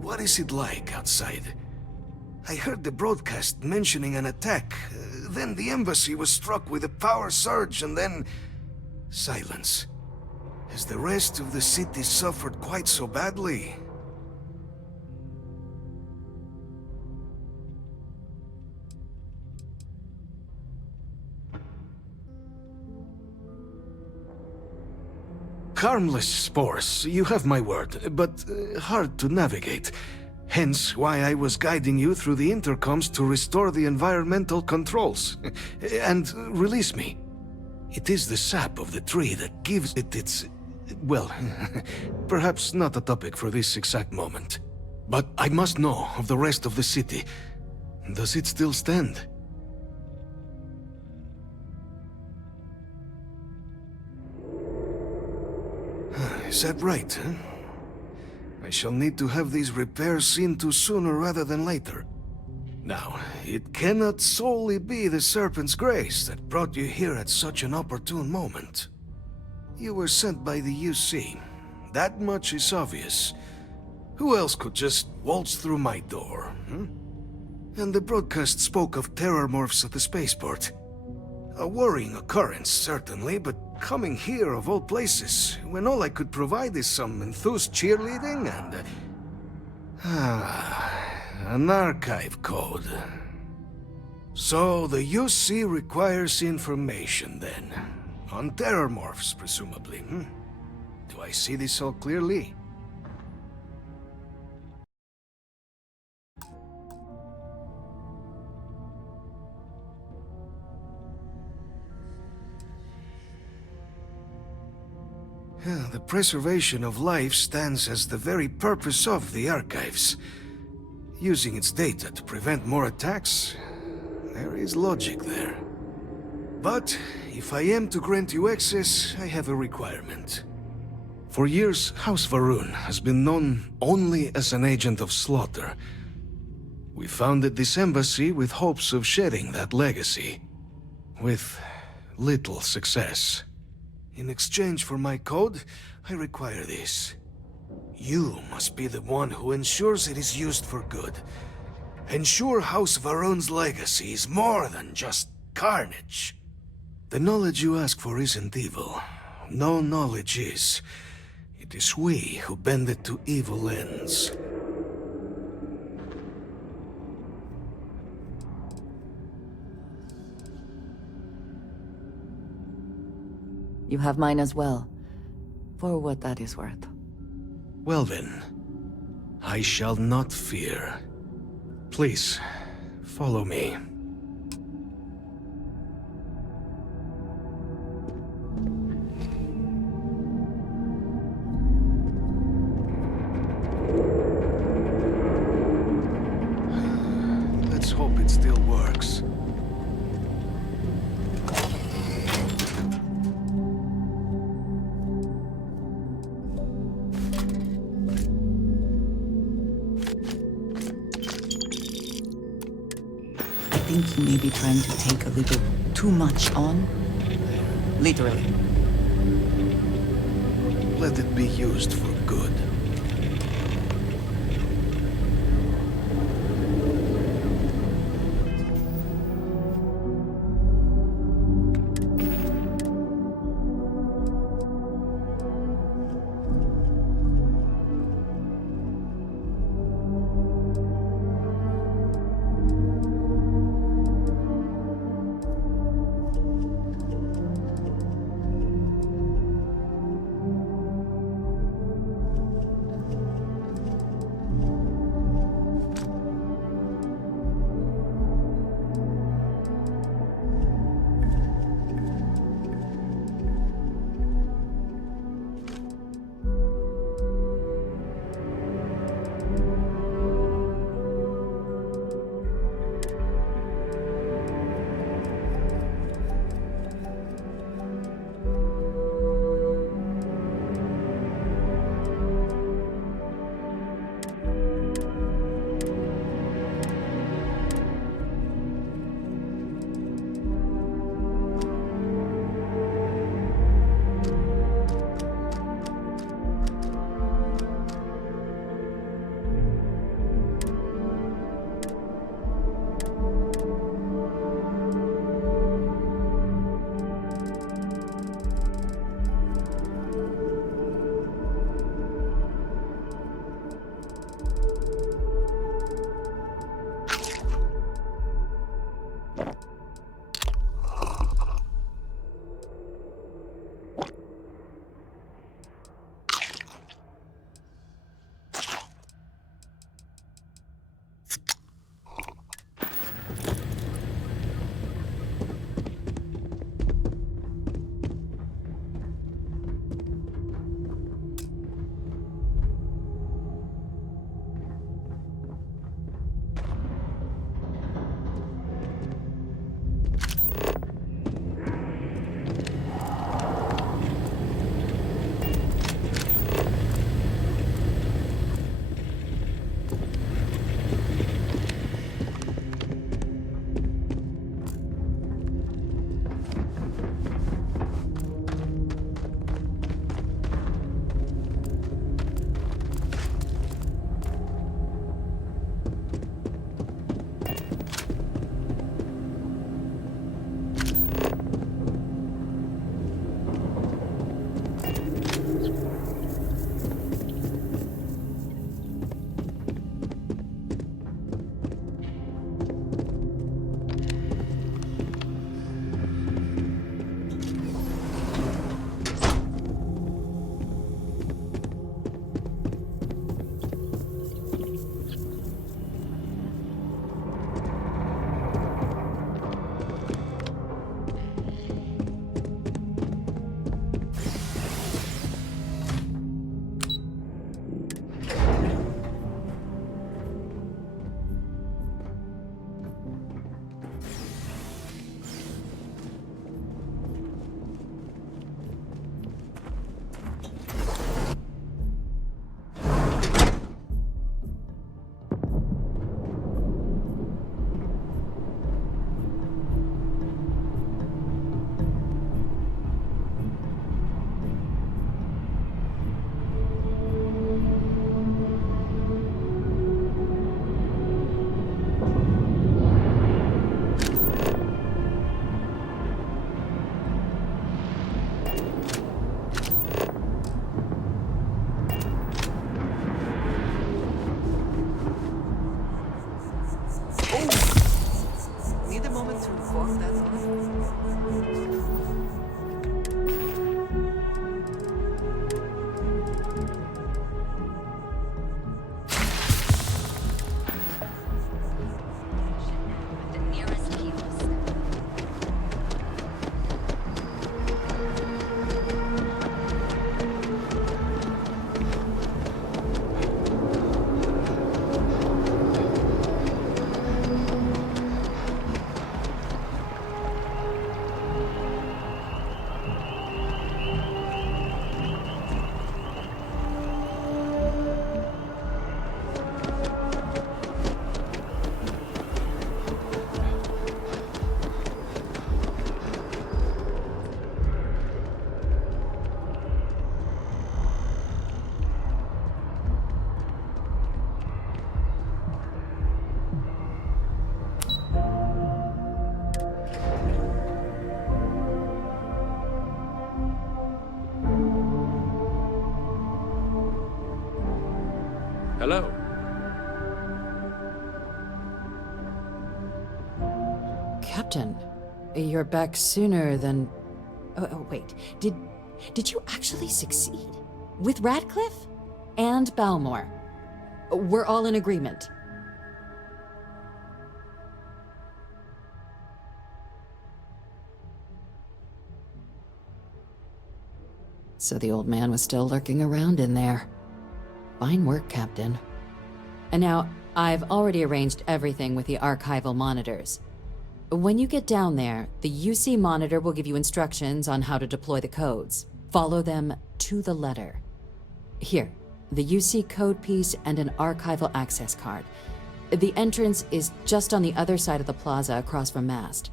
what is it like outside? I heard the broadcast mentioning an attack, then the embassy was struck with a power surge, and then silence. Has the rest of the city suffered quite so badly? Harmless spores, you have my word, but hard to navigate. Hence why I was guiding you through the intercoms to restore the environmental controls and release me. It is the sap of the tree that gives it its... well, perhaps not a topic for this exact moment. But I must know of the rest of the city. Does it still stand? Is that right, huh? I shall need to have these repairs seen to sooner rather than later. Now, it cannot solely be the Serpent's grace that brought you here at such an opportune moment. You were sent by the UC. That much is obvious. Who else could just waltz through my door, hmm? And the broadcast spoke of terror morphs at the spaceport. A worrying occurrence, certainly, but coming here of all places, when all I could provide is some enthused cheerleading and... an archive code. So the UC requires information, then. On terror morphs, presumably, hmm? Do I see this all clearly? The preservation of life stands as the very purpose of the archives. Using its data to prevent more attacks, there is logic there. But if I am to grant you access, I have a requirement. For years, House Varun has been known only as an agent of slaughter. We founded this embassy with hopes of shedding that legacy, with little success. In exchange for my code, I require this. You must be the one who ensures it is used for good. Ensure House Varun's legacy is more than just carnage. The knowledge you ask for isn't evil. No knowledge is. It is we who bend it to evil ends. You have mine as well, for what that is worth. Well then, I shall not fear. Please, follow me. Let's hope it still works. I think he may be trying to take a little too much on. Literally. Let it be used for good. Hello. Captain, you're back sooner than... Oh, wait. Did you actually succeed? With Radcliffe? And Balmore? We're all in agreement. So the old man was still lurking around in there. Fine work, Captain. And now, I've already arranged everything with the archival monitors. When you get down there, the UC monitor will give you instructions on how to deploy the codes. Follow them to the letter. Here, the UC code piece and an archival access card. The entrance is just on the other side of the plaza across from Mast.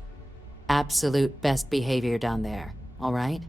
Absolute best behavior down there, all right?